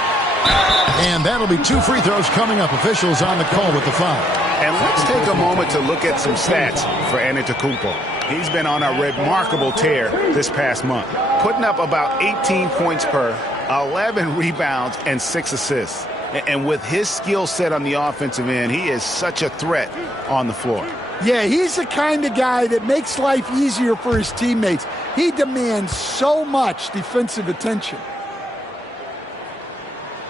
And that'll be 2 free throws coming up. Officials on the call with the foul. And let's take a moment to look at some stats for Antetokounmpo. He's been on a remarkable tear this past month, putting up about 18 points per, 11 rebounds, and 6 assists. And with his skill set on the offensive end, he is such a threat on the floor. Yeah, he's the kind of guy that makes life easier for his teammates. He demands so much defensive attention.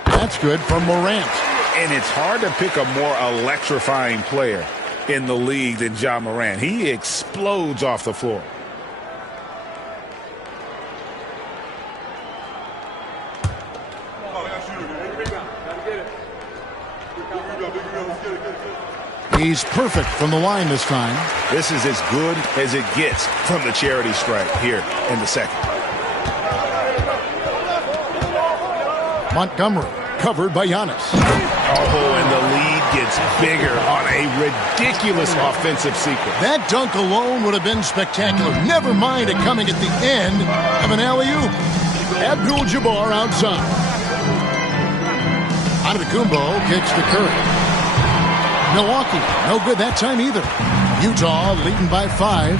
That's good from Morant. And it's hard to pick a more electrifying player in the league than Ja Morant. He explodes off the floor. He's perfect from the line this time. This is as good as it gets from the charity stripe here in the second. Montgomery covered by Giannis. Oh, and the lead gets bigger on a ridiculous offensive sequence. That dunk alone would have been spectacular. Never mind it coming at the end of an alley-oop. Abdul-Jabbar outside. Antetokounmpo kicks to Curry. Milwaukee, no good that time either. Utah leading by 5.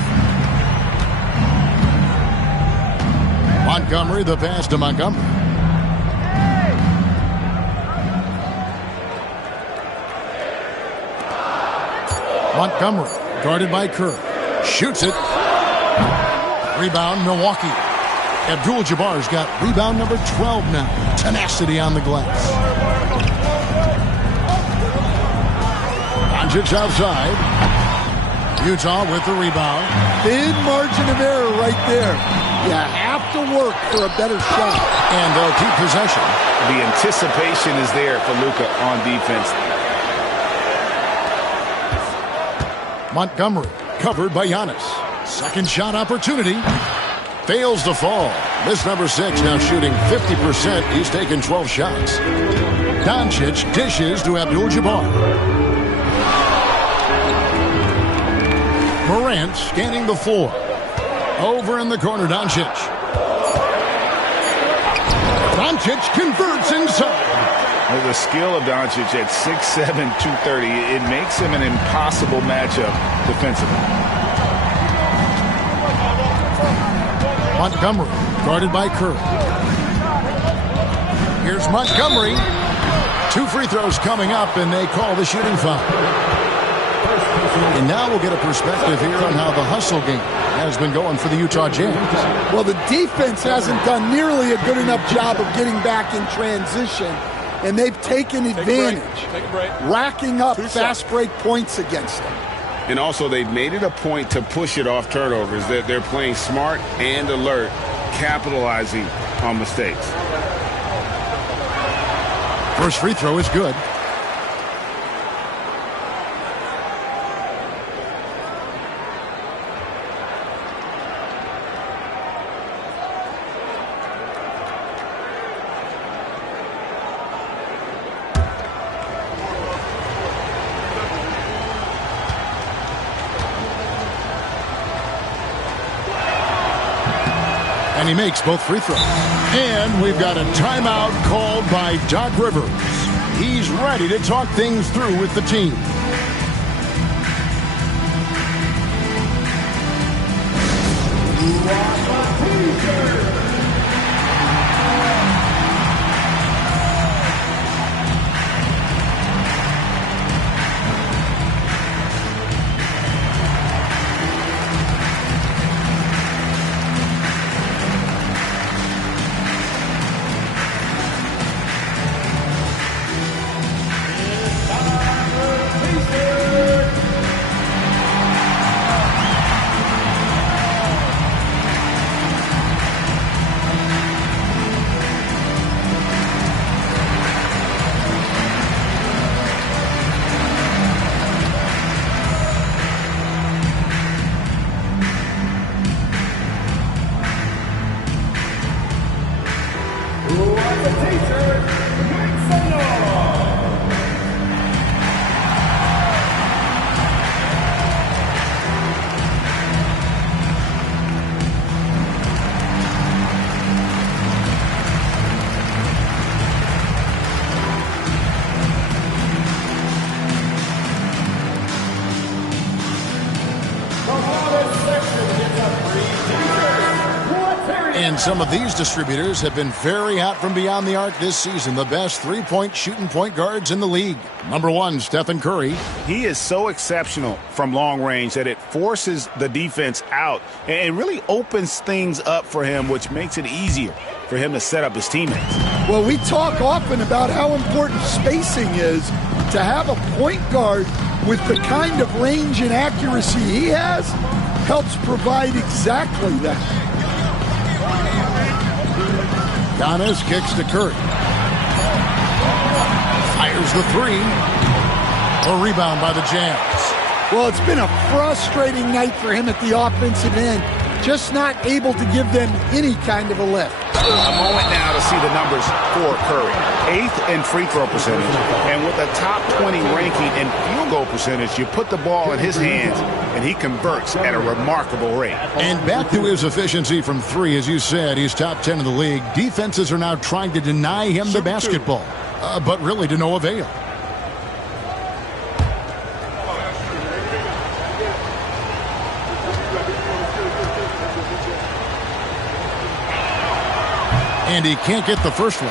Montgomery, the pass to Montgomery. Montgomery, guarded by Kerr. Shoots it. Rebound, Milwaukee. Abdul-Jabbar's got rebound number 12 now. Tenacity on the glass. Doncic outside. Utah with the rebound. Thin margin of error right there. You have to work for a better shot. And they'll keep possession. The anticipation is there for Luka on defense. Montgomery covered by Giannis. Second shot opportunity. Fails to fall. This number 6 now shooting 50%. He's taken 12 shots. Doncic dishes to Abdul-Jabbar. Morant scanning the floor. Over in the corner, Doncic. Doncic converts inside. The skill of Doncic at 6'7", 230, it makes him an impossible matchup defensively. Montgomery, guarded by Kerr. Here's Montgomery. 2 free throws coming up, and they call the shooting foul. And now we'll get a perspective here on how the hustle game has been going for the Utah Jazz. Well, the defense hasn't done nearly a good enough job of getting back in transition. And they've taken advantage, racking up fast break points against them. And also, they've made it a point to push it off turnovers. They're playing smart and alert, capitalizing on mistakes. First free throw is good. And he makes both free throws. And we've got a timeout called by Doc Rivers. He's ready to talk things through with the team. And some of these distributors have been very hot from beyond the arc this season. The best three-point shooting point guards in the league. Number 1, Stephen Curry. He is so exceptional from long range that it forces the defense out and really opens things up for him, which makes it easier for him to set up his teammates. Well, we talk often about how important spacing is. To have a point guard with the kind of range and accuracy he has helps provide exactly that. Giannis kicks to Curry. Fires the three. A rebound by the Jazz. Well, it's been a frustrating night for him at the offensive end. Just not able to give them any kind of a lift. A moment now to see the numbers for Curry. 8th in free throw percentage. And with a top 20 ranking in field goal percentage, you put the ball in his hands, and he converts at a remarkable rate. And back to his efficiency from three, as you said, he's top 10 in the league. Defenses are now trying to deny him the basketball, but really to no avail. And he can't get the first one.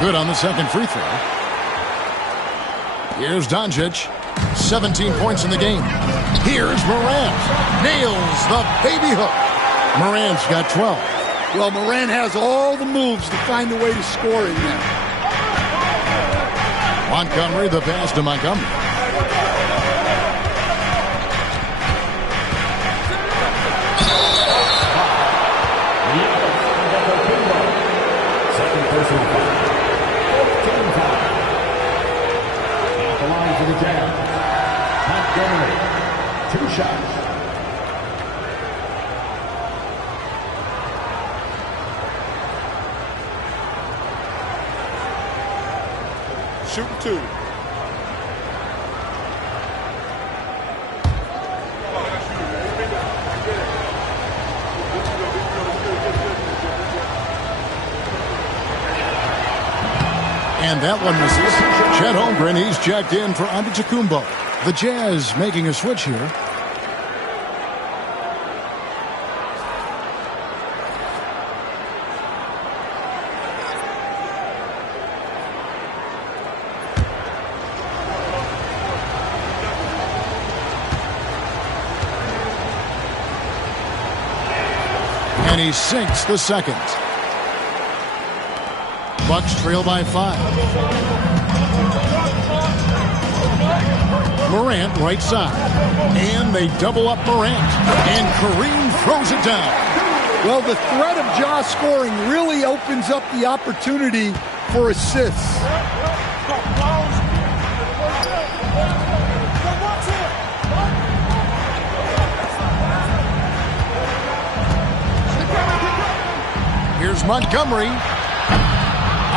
Good on the second free throw. Here's Doncic. 17 points in the game. Here's Morant. Nails the baby hook. Morant's got 12. Well, Morant has all the moves to find a way to score in there. Montgomery, the pass to Montgomery. Second personal foul. Team foul. Off the line for the Jazz. Montgomery, 2 shots. Shooting 2. And that one misses. Chet Holmgren, he's checked in for Antetokounmpo. The Jazz making a switch here. And he sinks the second. Bucks trail by 5. Morant right side. And they double up Morant. And Kareem throws it down. Well, the threat of Ja scoring really opens up the opportunity for assists. Here's Montgomery.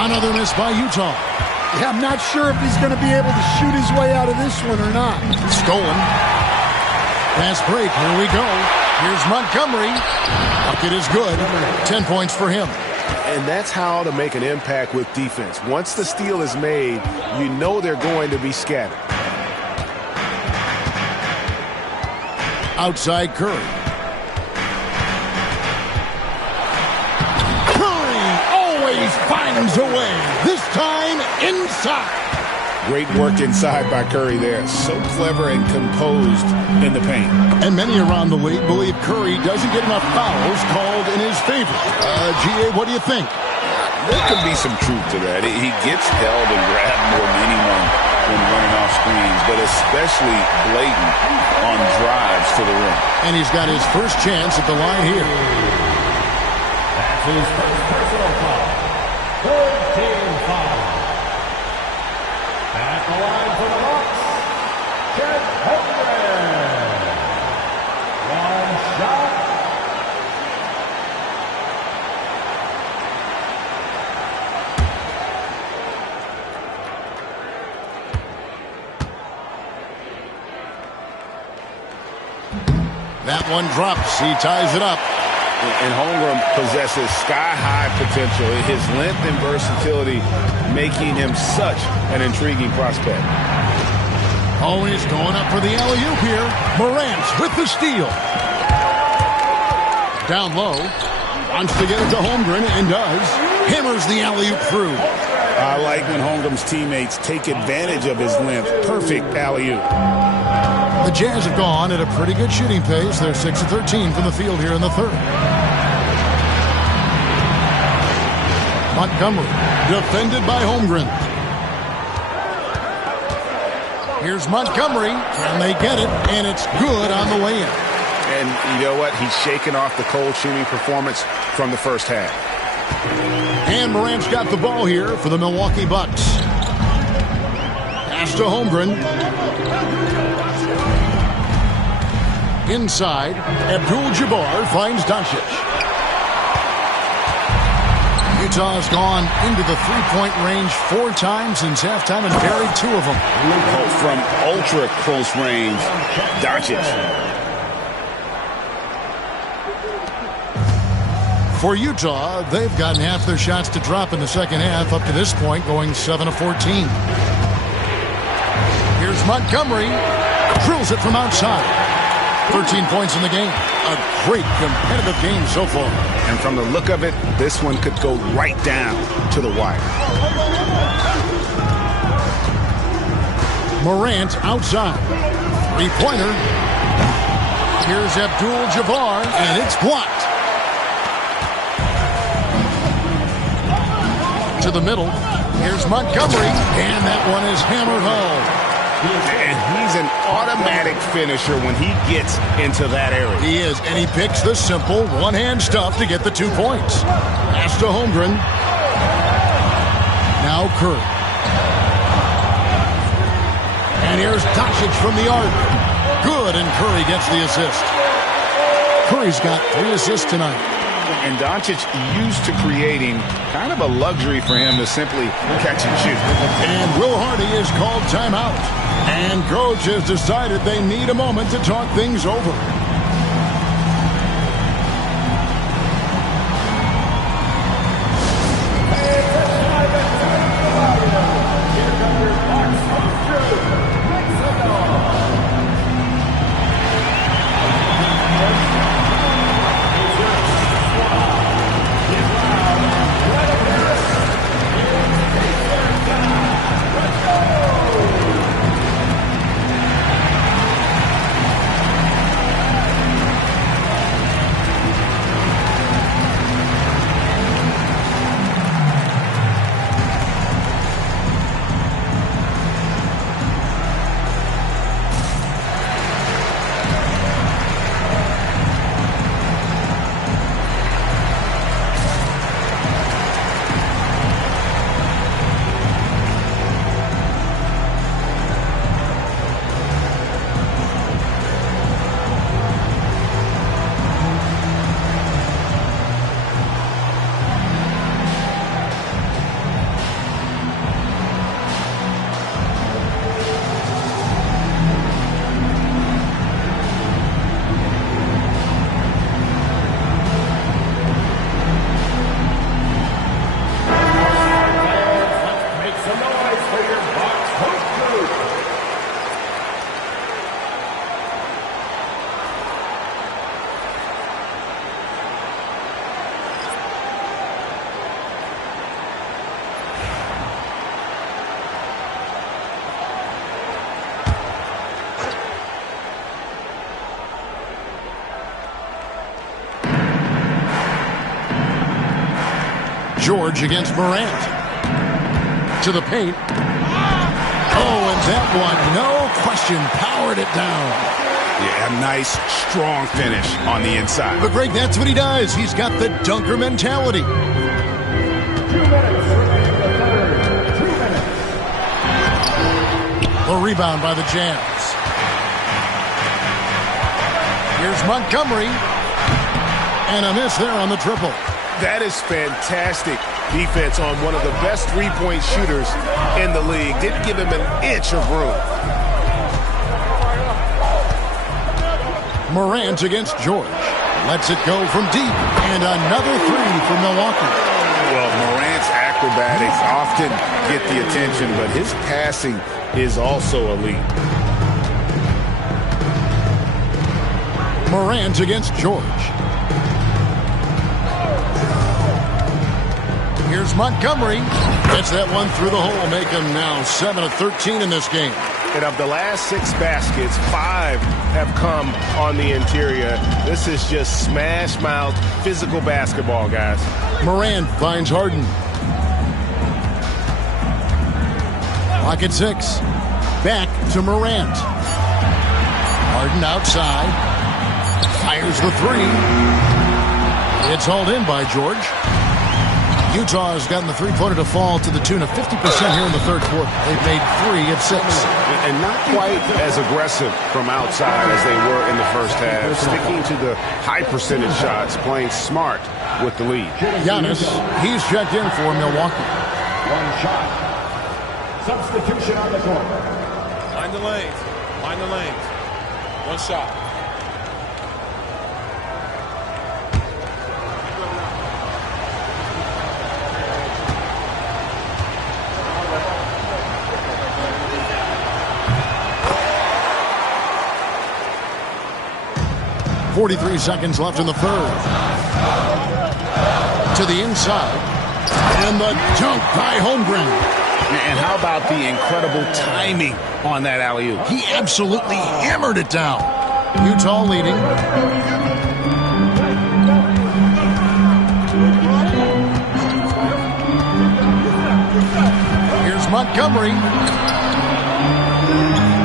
Another miss by Utah. Yeah, I'm not sure if he's going to be able to shoot his way out of this one or not. Stolen. Fast break. Here we go. Here's Montgomery. Bucket is good. 10 points for him. And that's how to make an impact with defense. Once the steal is made, you know they're going to be scattered. Outside Curry. Finds a way, this time inside. Great work inside by Curry there. So clever and composed in the paint. And many around the league believe Curry doesn't get enough fouls called in his favor. GA, what do you think? There could be some truth to that. He gets held and grabbed more than anyone when running off screens, but especially blatant on drives to the rim. And he's got his first chance at the line here. That's his first personal foul. Third team foul. At the line for the Bucks, Chet Holmgren. One shot. That one drops. He ties it up. And Holmgren possesses sky-high potential. His length and versatility making him such an intriguing prospect. Oh, he's going up for the alley-oop here. Morant with the steal. Down low. Wants to get it to Holmgren and does. Hammers the alley-oop through. I like when Holmgren's teammates take advantage of his length. Perfect alley-oop. The Jazz have gone at a pretty good shooting pace. They're 6 of 13 from the field here in the third. Montgomery defended by Holmgren. Here's Montgomery. Can they get it? And it's good on the way in. And you know what? He's shaking off the cold shooting performance from the first half. And Morant's got the ball here for the Milwaukee Bucks. Pass to Holmgren. Inside, Abdul-Jabbar finds Doncic. Utah's gone into the three-point range 4 times since halftime and buried 2 of them. From ultra-close range, Doncic. For Utah, they've gotten half their shots to drop in the second half up to this point, going 7 of 14. Here's Montgomery. Drills it from outside. 13 points in the game. A great competitive game so far. And from the look of it, this one could go right down to the wire. Morant outside. 3-pointer. Here's Abdul-Jabbar, and it's blocked. To the middle. Here's Montgomery, and that one is hammered home. And he's an automatic finisher when he gets into that area. He is, and he picks the simple one-hand stuff to get the 2 points. Pass to Holmgren. Now Curry. And here's Doncic from the arc. Good, and Curry gets the assist. Curry's got 3 assists tonight. And Doncic used to creating kind of a luxury for him to simply catch and shoot. And Will Hardy is called timeout. And coach has decided they need a moment to talk things over. George against Morant. To the paint. Oh, and that one, no question, powered it down. Yeah, a nice, strong finish on the inside. But Greg, that's what he does. He's got the dunker mentality. 2 minutes remaining in the third. 2 minutes. A rebound by the Jazz. Here's Montgomery. And a miss there on the triple. That is fantastic defense on one of the best three-point shooters in the league. Didn't give him an inch of room. Morant against George. Lets it go from deep. And another three for Milwaukee. Well, Morant's acrobatics often get the attention, but his passing is also elite. Morant against George. Here's Montgomery. Gets that one through the hole, make him now 7 of 13 in this game. And of the last 6 baskets, 5 have come on the interior. This is just smash-mouth physical basketball, guys. Morant finds Harden. Clock at 6. Back to Morant. Harden outside. Fires the three. It's hauled in by George. Utah has gotten the three-pointer to fall to the tune of 50% here in the third quarter. They've made 3 of 6. And not quite as aggressive from outside as they were in the first half. Sticking to the high percentage shots, playing smart with the lead. Giannis, he's checked in for Milwaukee. 1 shot. Substitution on the court. Mind the lanes. Mind the lanes. 1 shot. .43 seconds left in the third. To the inside. And the dunk by Holmgren. And how about the incredible timing on that alley-oop? He absolutely hammered it down. Utah leading. Here's Montgomery.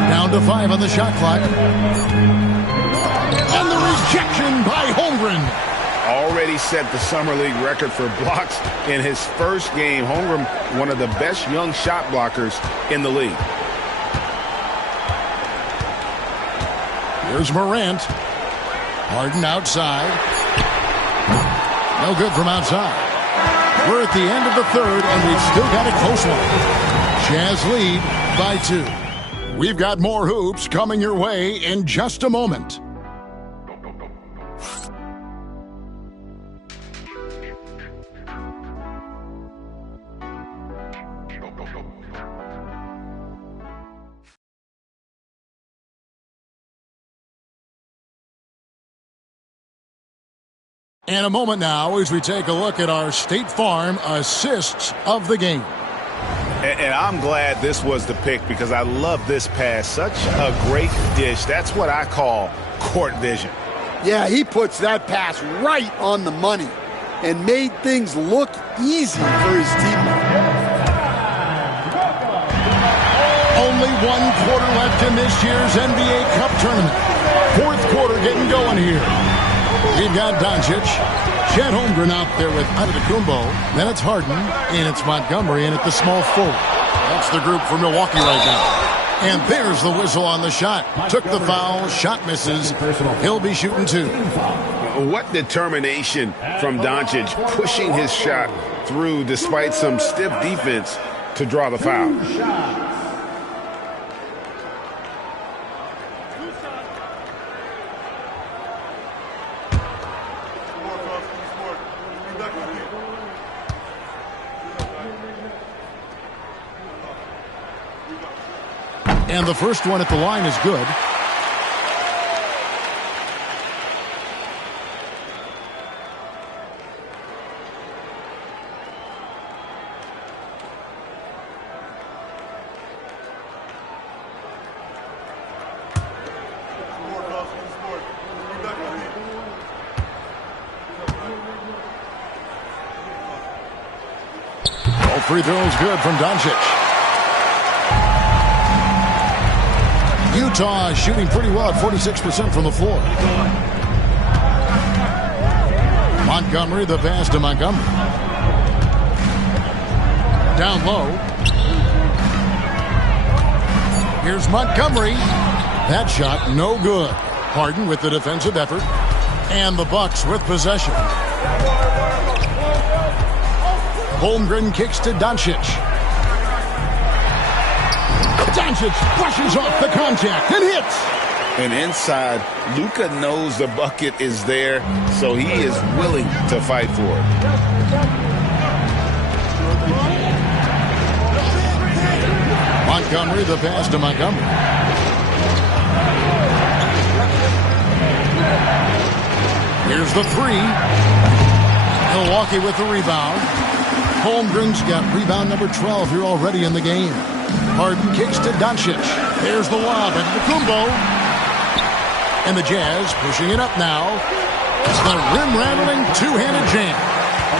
Down to 5 on the shot clock. And the rejection by Holmgren. Already set the Summer League record for blocks in his first game. Holmgren, one of the best young shot blockers in the league. Here's Morant. Harden outside. No good from outside. We're at the end of the third, and we've still got a close one. Jazz lead by 2. We've got more hoops coming your way in just a moment. And a moment now as we take a look at our State Farm assists of the game. And I'm glad this was the pick because I love this pass. Such a great dish. That's what I call court vision. Yeah, he puts that pass right on the money and made things look easy for his teammate. Only 1 quarter left in this year's NBA Cup tournament. Fourth quarter getting going here. We've got Doncic, Chet Holmgren out there with Antetokounmpo. Then it's Harden, and it's Montgomery, and at the small forward. That's the group for Milwaukee right now. And there's the whistle on the shot. Took the foul, shot misses. He'll be shooting 2. What determination from Doncic, pushing his shot through despite some stiff defense to draw the foul. And the first one at the line is good. All free throws good from Doncic. Utah shooting pretty well at 46% from the floor. Montgomery, the pass to Montgomery. Down low. Here's Montgomery. That shot no good. Harden with the defensive effort. And the Bucks with possession. Holmgren kicks to Doncic. Doncic brushes off the contact and hits. And inside, Luka knows the bucket is there, so he is willing to fight for it. Montgomery, the pass to Montgomery. Here's the three. Milwaukee with the rebound. Holmgren's got rebound number 12 here already in the game. Harden kicks to Doncic. There's the lob at Kumbo. And the Jazz pushing it up now. It's the rim-rattling two-handed jam.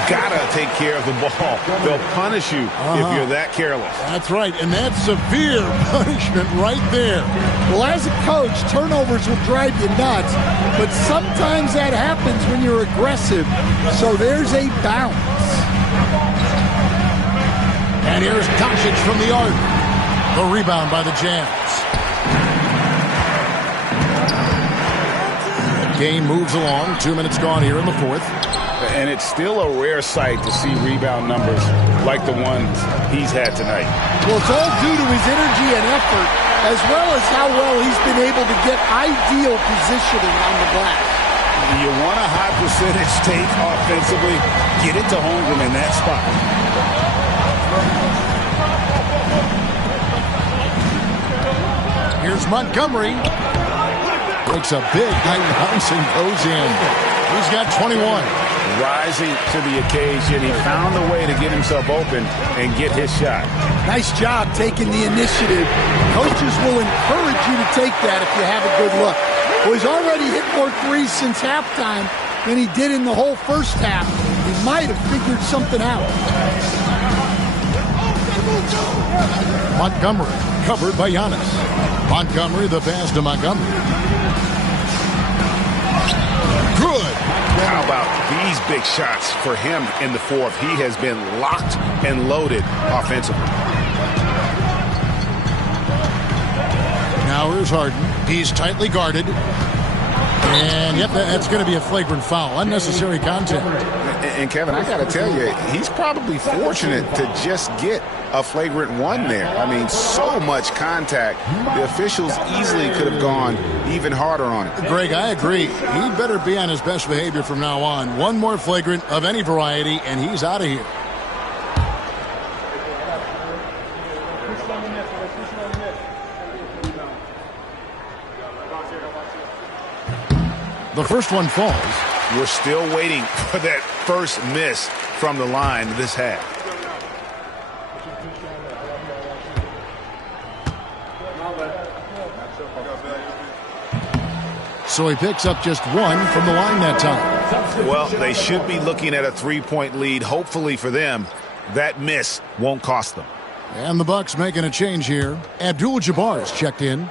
Gotta take care of the ball. They'll punish you if you're that careless. That's right, and that's severe punishment right there. Well, as a coach, turnovers will drive you nuts, but sometimes that happens when you're aggressive. So there's a bounce. And here's Doncic from the arc. The rebound by the Jazz. The game moves along. 2 minutes gone here in the fourth. And it's still a rare sight to see rebound numbers like the ones he's had tonight. Well, it's all due to his energy and effort, as well as how well he's been able to get ideal positioning on the glass. You want a high percentage take offensively, get it to Holmgren in that spot. Here's Montgomery. Takes a big high bounce and goes in. He's got 21. Rising to the occasion. He found a way to get himself open and get his shot. Nice job taking the initiative. Coaches will encourage you to take that if you have a good look. Well, he's already hit more threes since halftime than he did in the whole first half. He might have figured something out. Montgomery covered by Giannis. Montgomery, the pass to Montgomery. Good. How about these big shots for him in the fourth? He has been locked and loaded offensively. Now here's Harden. He's tightly guarded. And, yep, that's going to be a flagrant foul. Unnecessary contact. And Kevin, I got to tell you, he's probably fortunate to just get a flagrant one there. I mean, so much contact. The officials easily could have gone even harder on it. Greg, I agree. He better be on his best behavior from now on. One more flagrant of any variety, and he's out of here. The first one falls. We're still waiting for that first miss from the line this half. So he picks up just one from the line that time. Well, they should be looking at a three-point lead. Hopefully for them, that miss won't cost them. And the Bucks making a change here. Abdul-Jabbar's checked in.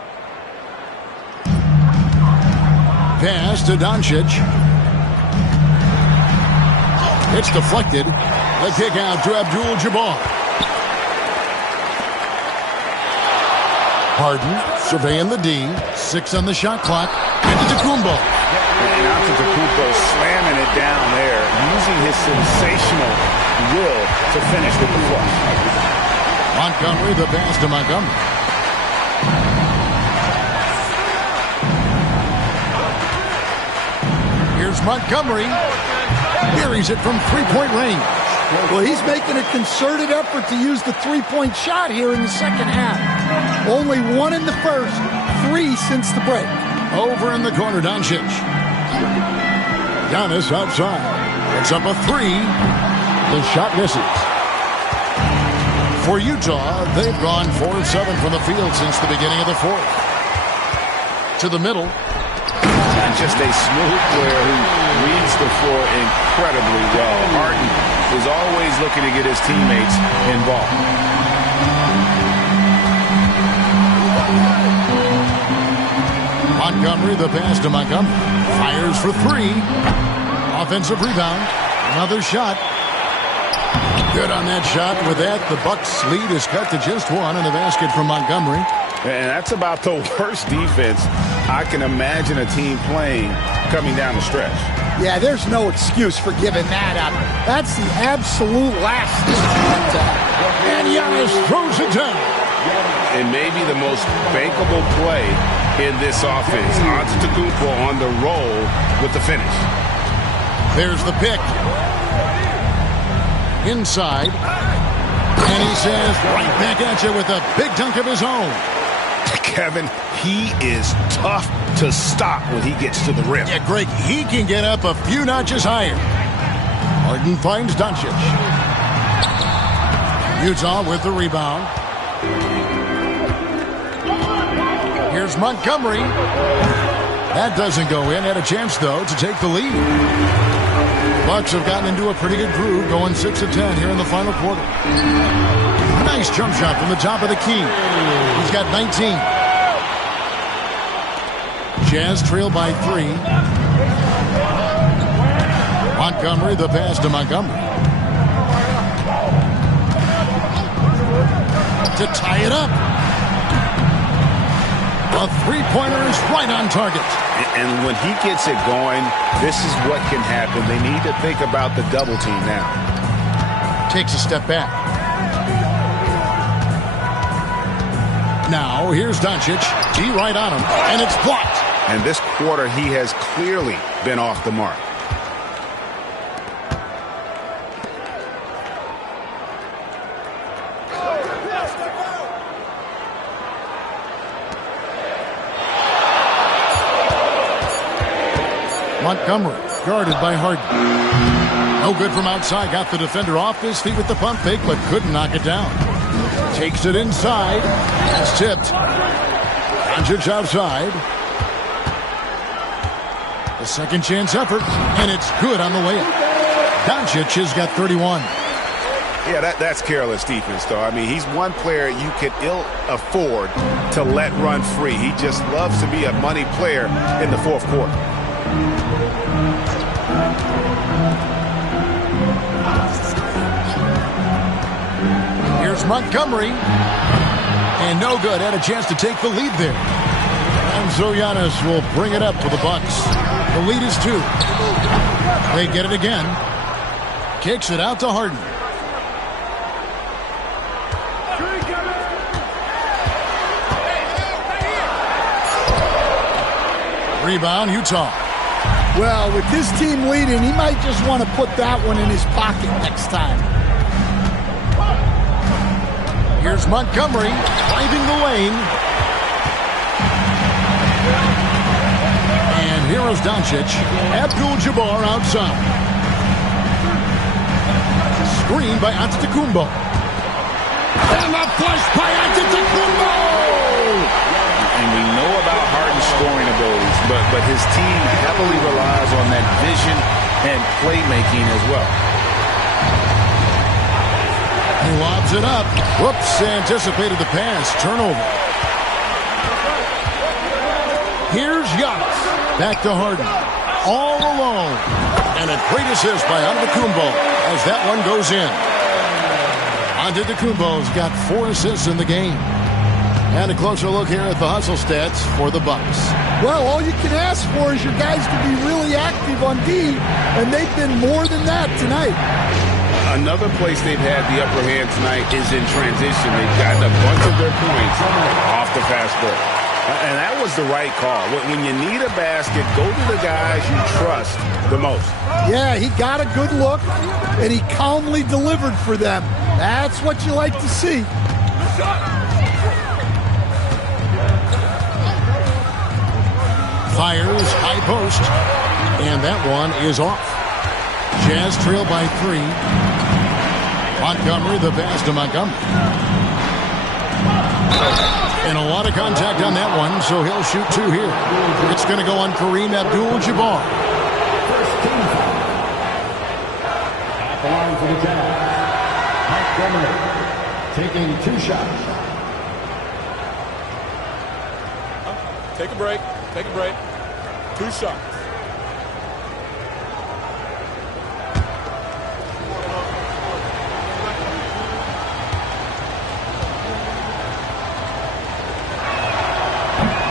Pass to Doncic. It's deflected. The kick out to Abdul-Jabbar. Harden surveying the D. 6 on the shot clock. Antetokounmpo. And Antetokounmpo slamming it down there, using his sensational will to finish with the flush. Montgomery, the pass to Montgomery. Here's Montgomery. Buries it from three-point range. Well, he's making a concerted effort to use the three-point shot here in the second half. Only one in the first, 3 since the break. Over in the corner, Doncic. Giannis outside. It's up a 3. The shot misses. For Utah, they've gone 4 of 7 from the field since the beginning of the fourth. To the middle. And just a smooth player who reads the floor incredibly well. Harden is always looking to get his teammates involved. Montgomery, the pass to Montgomery. Fires for three. Offensive rebound. Another shot. Good on that shot. With that, the Bucks lead is cut to just one in the basket from Montgomery. And that's about the worst defense I can imagine a team playing coming down the stretch. Yeah, there's no excuse for giving that up. That's the absolute last thing to happen. And Giannis throws it down. It may be the most bankable play in this offense. Antetokounmpo on the roll with the finish. There's the pick. Inside. And he says right back at you with a big dunk of his own. Kevin, he is tough to stop when he gets to the rim. Yeah, Greg, he can get up a few notches higher. Harden finds Doncic. Utah with the rebound. Here's Montgomery. That doesn't go in. Had a chance, though, to take the lead. Bucks have gotten into a pretty good groove, going 6 of 10 here in the final quarter. Nice jump shot from the top of the key. He's got 19. Jazz trail by 3. Montgomery, the pass to Montgomery. To tie it up. A three-pointer is right on target. And when he gets it going, this is what can happen. They need to think about the double team now. Takes a step back. Now, here's Doncic. D right on him, and it's blocked. And this quarter, he has clearly been off the mark. Montgomery, guarded by Harden. No good from outside. Got the defender off his feet with the pump fake, but couldn't knock it down. Takes it inside. It's tipped. Doncic outside. A second chance effort, and it's good on the layup. Doncic has got 31. Yeah, that's careless defense, though. I mean, he's one player you could ill afford to let run free. He just loves to be a money player in the fourth quarter. Here's Montgomery. And no good. Had a chance to take the lead there. And so Giannis will bring it up for the Bucks. The lead is 2. They get it again. Kicks it out to Harden. Rebound, Utah. Well, with this team leading, he might just want to put that one in his pocket next time. Here's Montgomery driving the lane. And here is Doncic. Abdul-Jabbar outside. Screen by Antetokounmpo. And a flush by Antetokounmpo! And we know about Harden's scoring abilities, but his team heavily relies on that vision and playmaking as well. He lobs it up. Whoops, anticipated the pass. Turnover. Here's Giannis. Back to Harden. All alone. And a great assist by Antetokounmpo as that one goes in. Antetokounmpo's got 4 assists in the game. And a closer look here at the hustle stats for the Bucks. Well, all you can ask for is your guys to be really active on D, and they've been more than that tonight. Another place they've had the upper hand tonight is in transition. They've gotten a bunch of their points off the fast break. And that was the right call. When you need a basket, go to the guys you trust the most. Yeah, he got a good look, and he calmly delivered for them. That's what you like to see. Fires, high post, and that one is off. Jazz trail by 3. Montgomery, the pass to Montgomery. And a lot of contact on that one, so he'll shoot 2 here. It's going to go on Kareem Abdul-Jabbar. At the line for the Jazz, Montgomery taking 2 shots. Take a break. Take a break. 2 shots.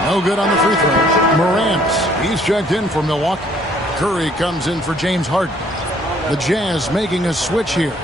No good on the free throw. Morant, he's checked in for Milwaukee. Curry comes in for James Harden. The Jazz making a switch here.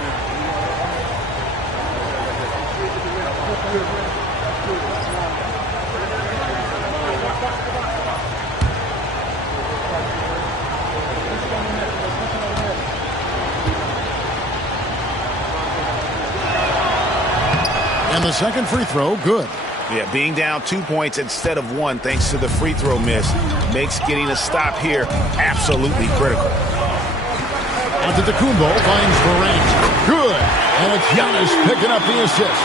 And the second free throw, good. Yeah, being down 2 points instead of 1 thanks to the free throw miss makes getting a stop here absolutely critical. Antetokounmpo finds Durant. Good. And it's Giannis picking up the assist.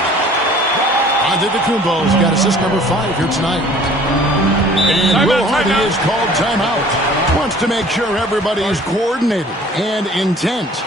Antetokounmpo's got assist number 5 here tonight. And Will Hardy is called timeout. Wants to make sure everybody is coordinated and intent.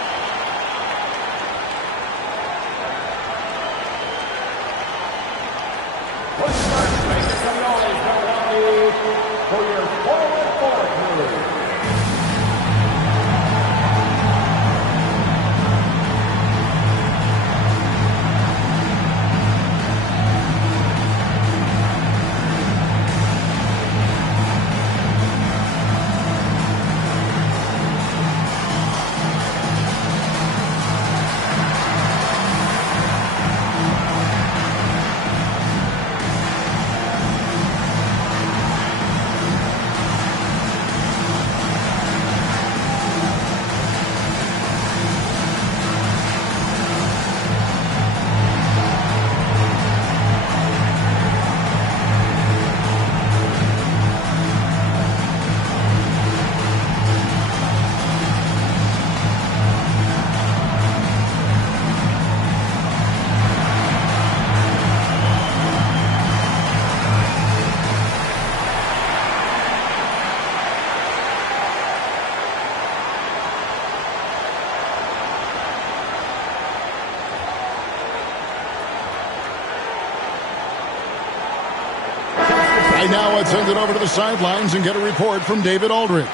Now let's send it over to the sidelines and get a report from David Aldridge.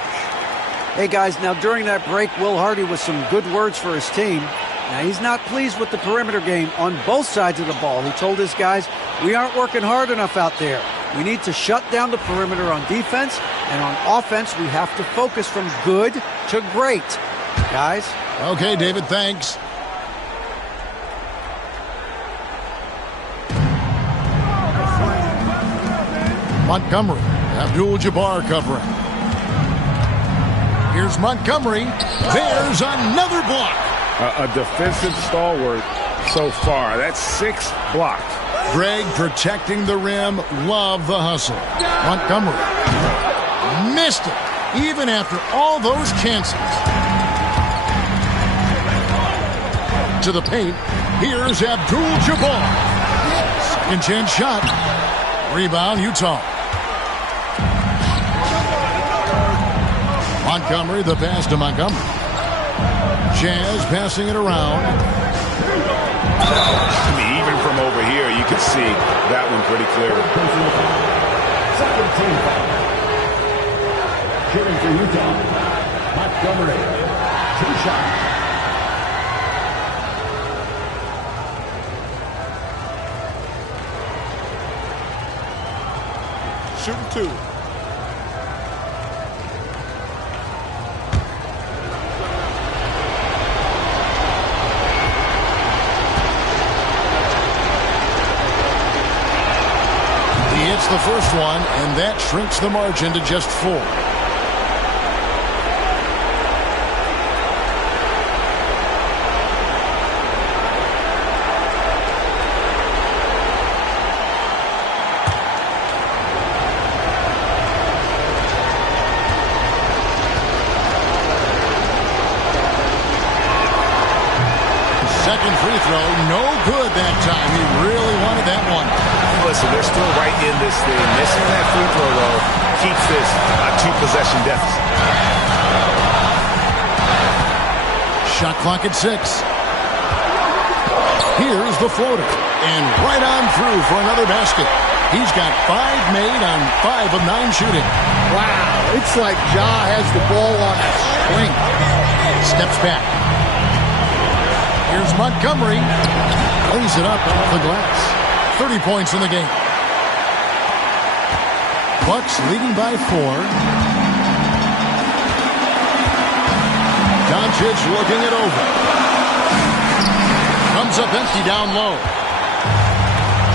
Hey, guys, now during that break, Will Hardy with some good words for his team. Now, he's not pleased with the perimeter game on both sides of the ball. He told his guys, we aren't working hard enough out there. We need to shut down the perimeter on defense, and on offense, we have to focus from good to great. Guys? Okay, David, thanks. Montgomery, Abdul-Jabbar covering. Here's Montgomery. There's another block. A defensive stalwart so far. That's 6 blocked. Greg protecting the rim. Love the hustle. Montgomery missed it, even after all those chances. To the paint. Here's Abdul-Jabbar. Second chance shot. Rebound, Utah. Montgomery, the pass to Montgomery. Jazz passing it around. I mean, even from over here, you can see that one pretty clear. Second team foul. Shooting for Utah, Montgomery. 2 shots. Shooting 2. He hits the first one, and that shrinks the margin to just 4. Second free throw, no good that time. He really wanted that one. Listen, they're still right in this thing. Missing that free throw, though, keeps this a 2-possession deficit. Shot clock at 6. Here's the floater. And right on through for another basket. He's got 5 made on 5 of 9 shooting. Wow, it's like Ja has the ball on a string. Steps back. Here's Montgomery. Lays it up off the glass. 30 points in the game. Bucks leading by 4. Doncic looking it over. Comes up empty down low.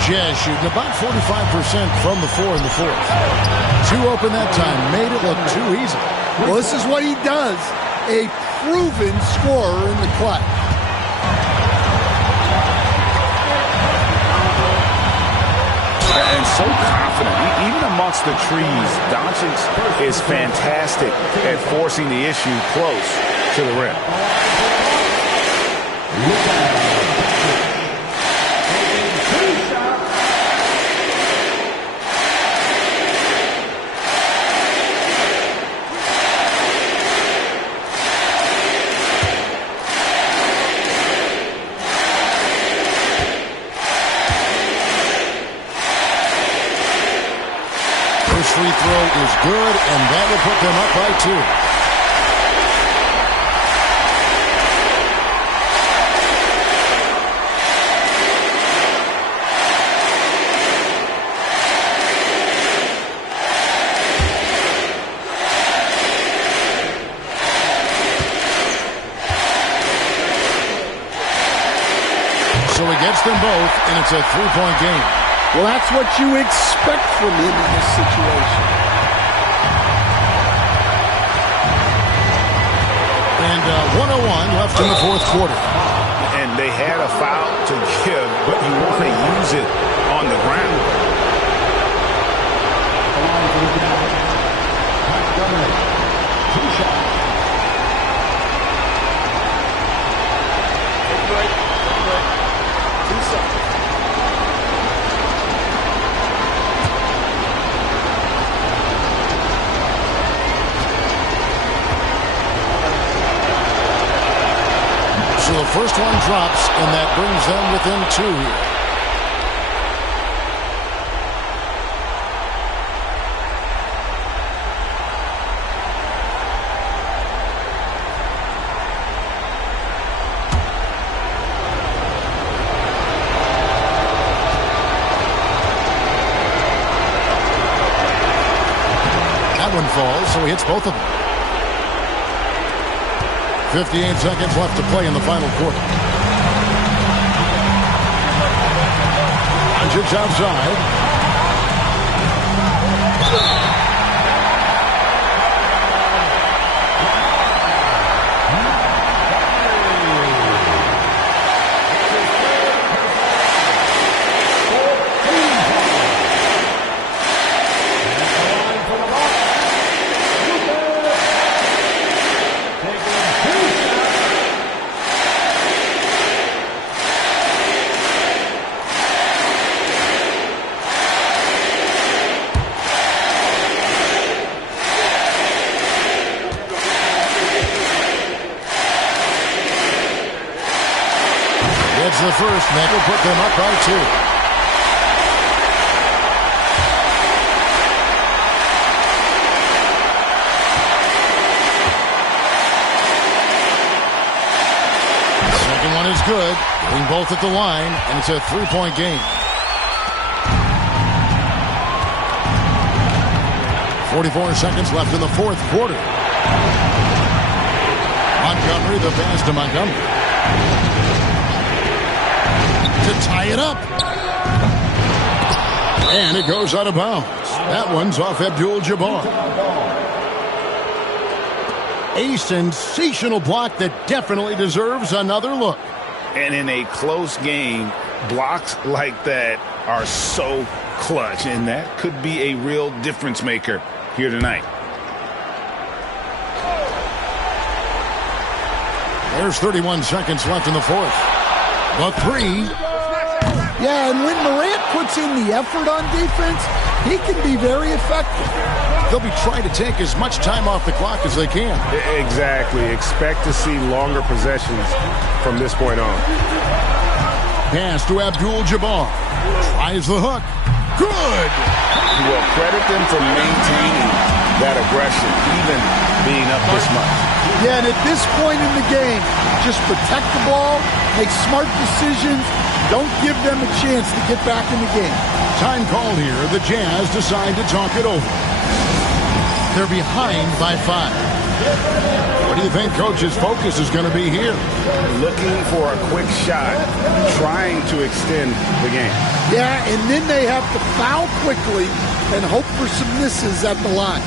Jazz shooting about 45% from the floor in the fourth. 2 open that time. Made it look too easy. Well, this is what he does. A proven scorer in the clutch. And so confident. Even amongst the trees, Doncic is fantastic at forcing the issue close to the rim. Free throw is good, and that will put them up by 2. So he gets them both, and it's a 3-point game. Well, that's what you expect from him in this situation. And 1:01 left in the fourth quarter. And they had a foul to give, but you want to use it on the ground. So the first one drops, and that brings them within 2 here. That one falls, so he hits both of them. 58 seconds left to play in the final quarter. Doncic outside. It's the first, and that will put them up by 2. The second one is good. Getting both at the line, and it's a 3-point game. 44 seconds left in the fourth quarter. Montgomery, the pass to Montgomery. To tie it up. And it goes out of bounds. That one's off Abdul-Jabbar. A sensational block that definitely deserves another look. And in a close game, blocks like that are so clutch, and that could be a real difference maker here tonight. There's 31 seconds left in the fourth. The 3. Yeah, and when Morant puts in the effort on defense, he can be very effective. They'll be trying to take as much time off the clock as they can. Exactly. Expect to see longer possessions from this point on. Pass to Abdul-Jabbar. Tries the hook. Good. Well, credit them for maintaining that aggression, even being up this much. Yeah, and at this point in the game, just protect the ball, make smart decisions, don't give them a chance to get back in the game. Time called here. The Jazz decide to talk it over. They're behind by 5. What do you think Coach's focus is going to be here? Looking for a quick shot, trying to extend the game. Yeah, and then they have to foul quickly and hope for some misses at the line.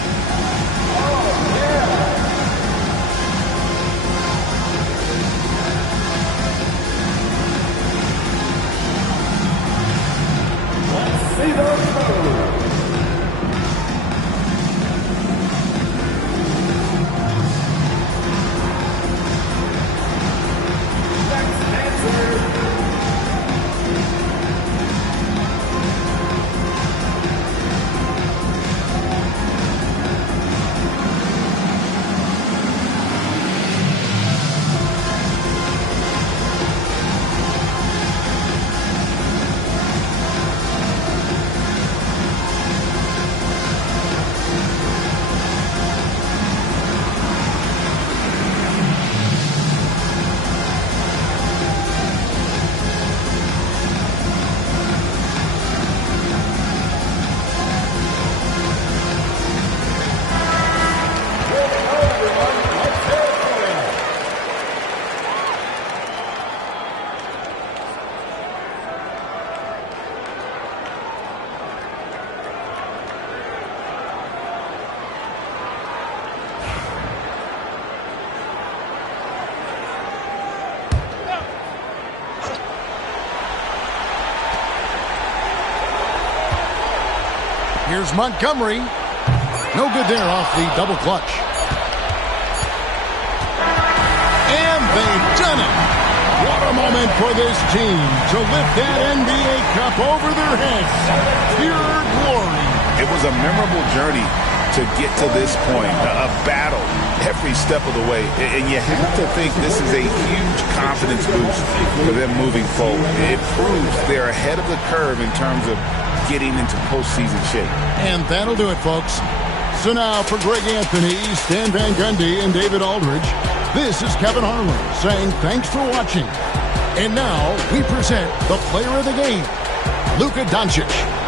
Here's Montgomery. No good there off the double clutch. And they've done it. What a moment for this team to lift that NBA Cup over their heads. Pure glory. It was a memorable journey to get to this point, a battle every step of the way. And you have to think this is a huge confidence boost for them moving forward. It proves they're ahead of the curve in terms of getting into postseason shape. And that'll do it, folks. So now for Greg Anthony, Stan Van Gundy, and David Aldridge, this is Kevin Harlan saying thanks for watching. And now we present the player of the game, Luka Doncic.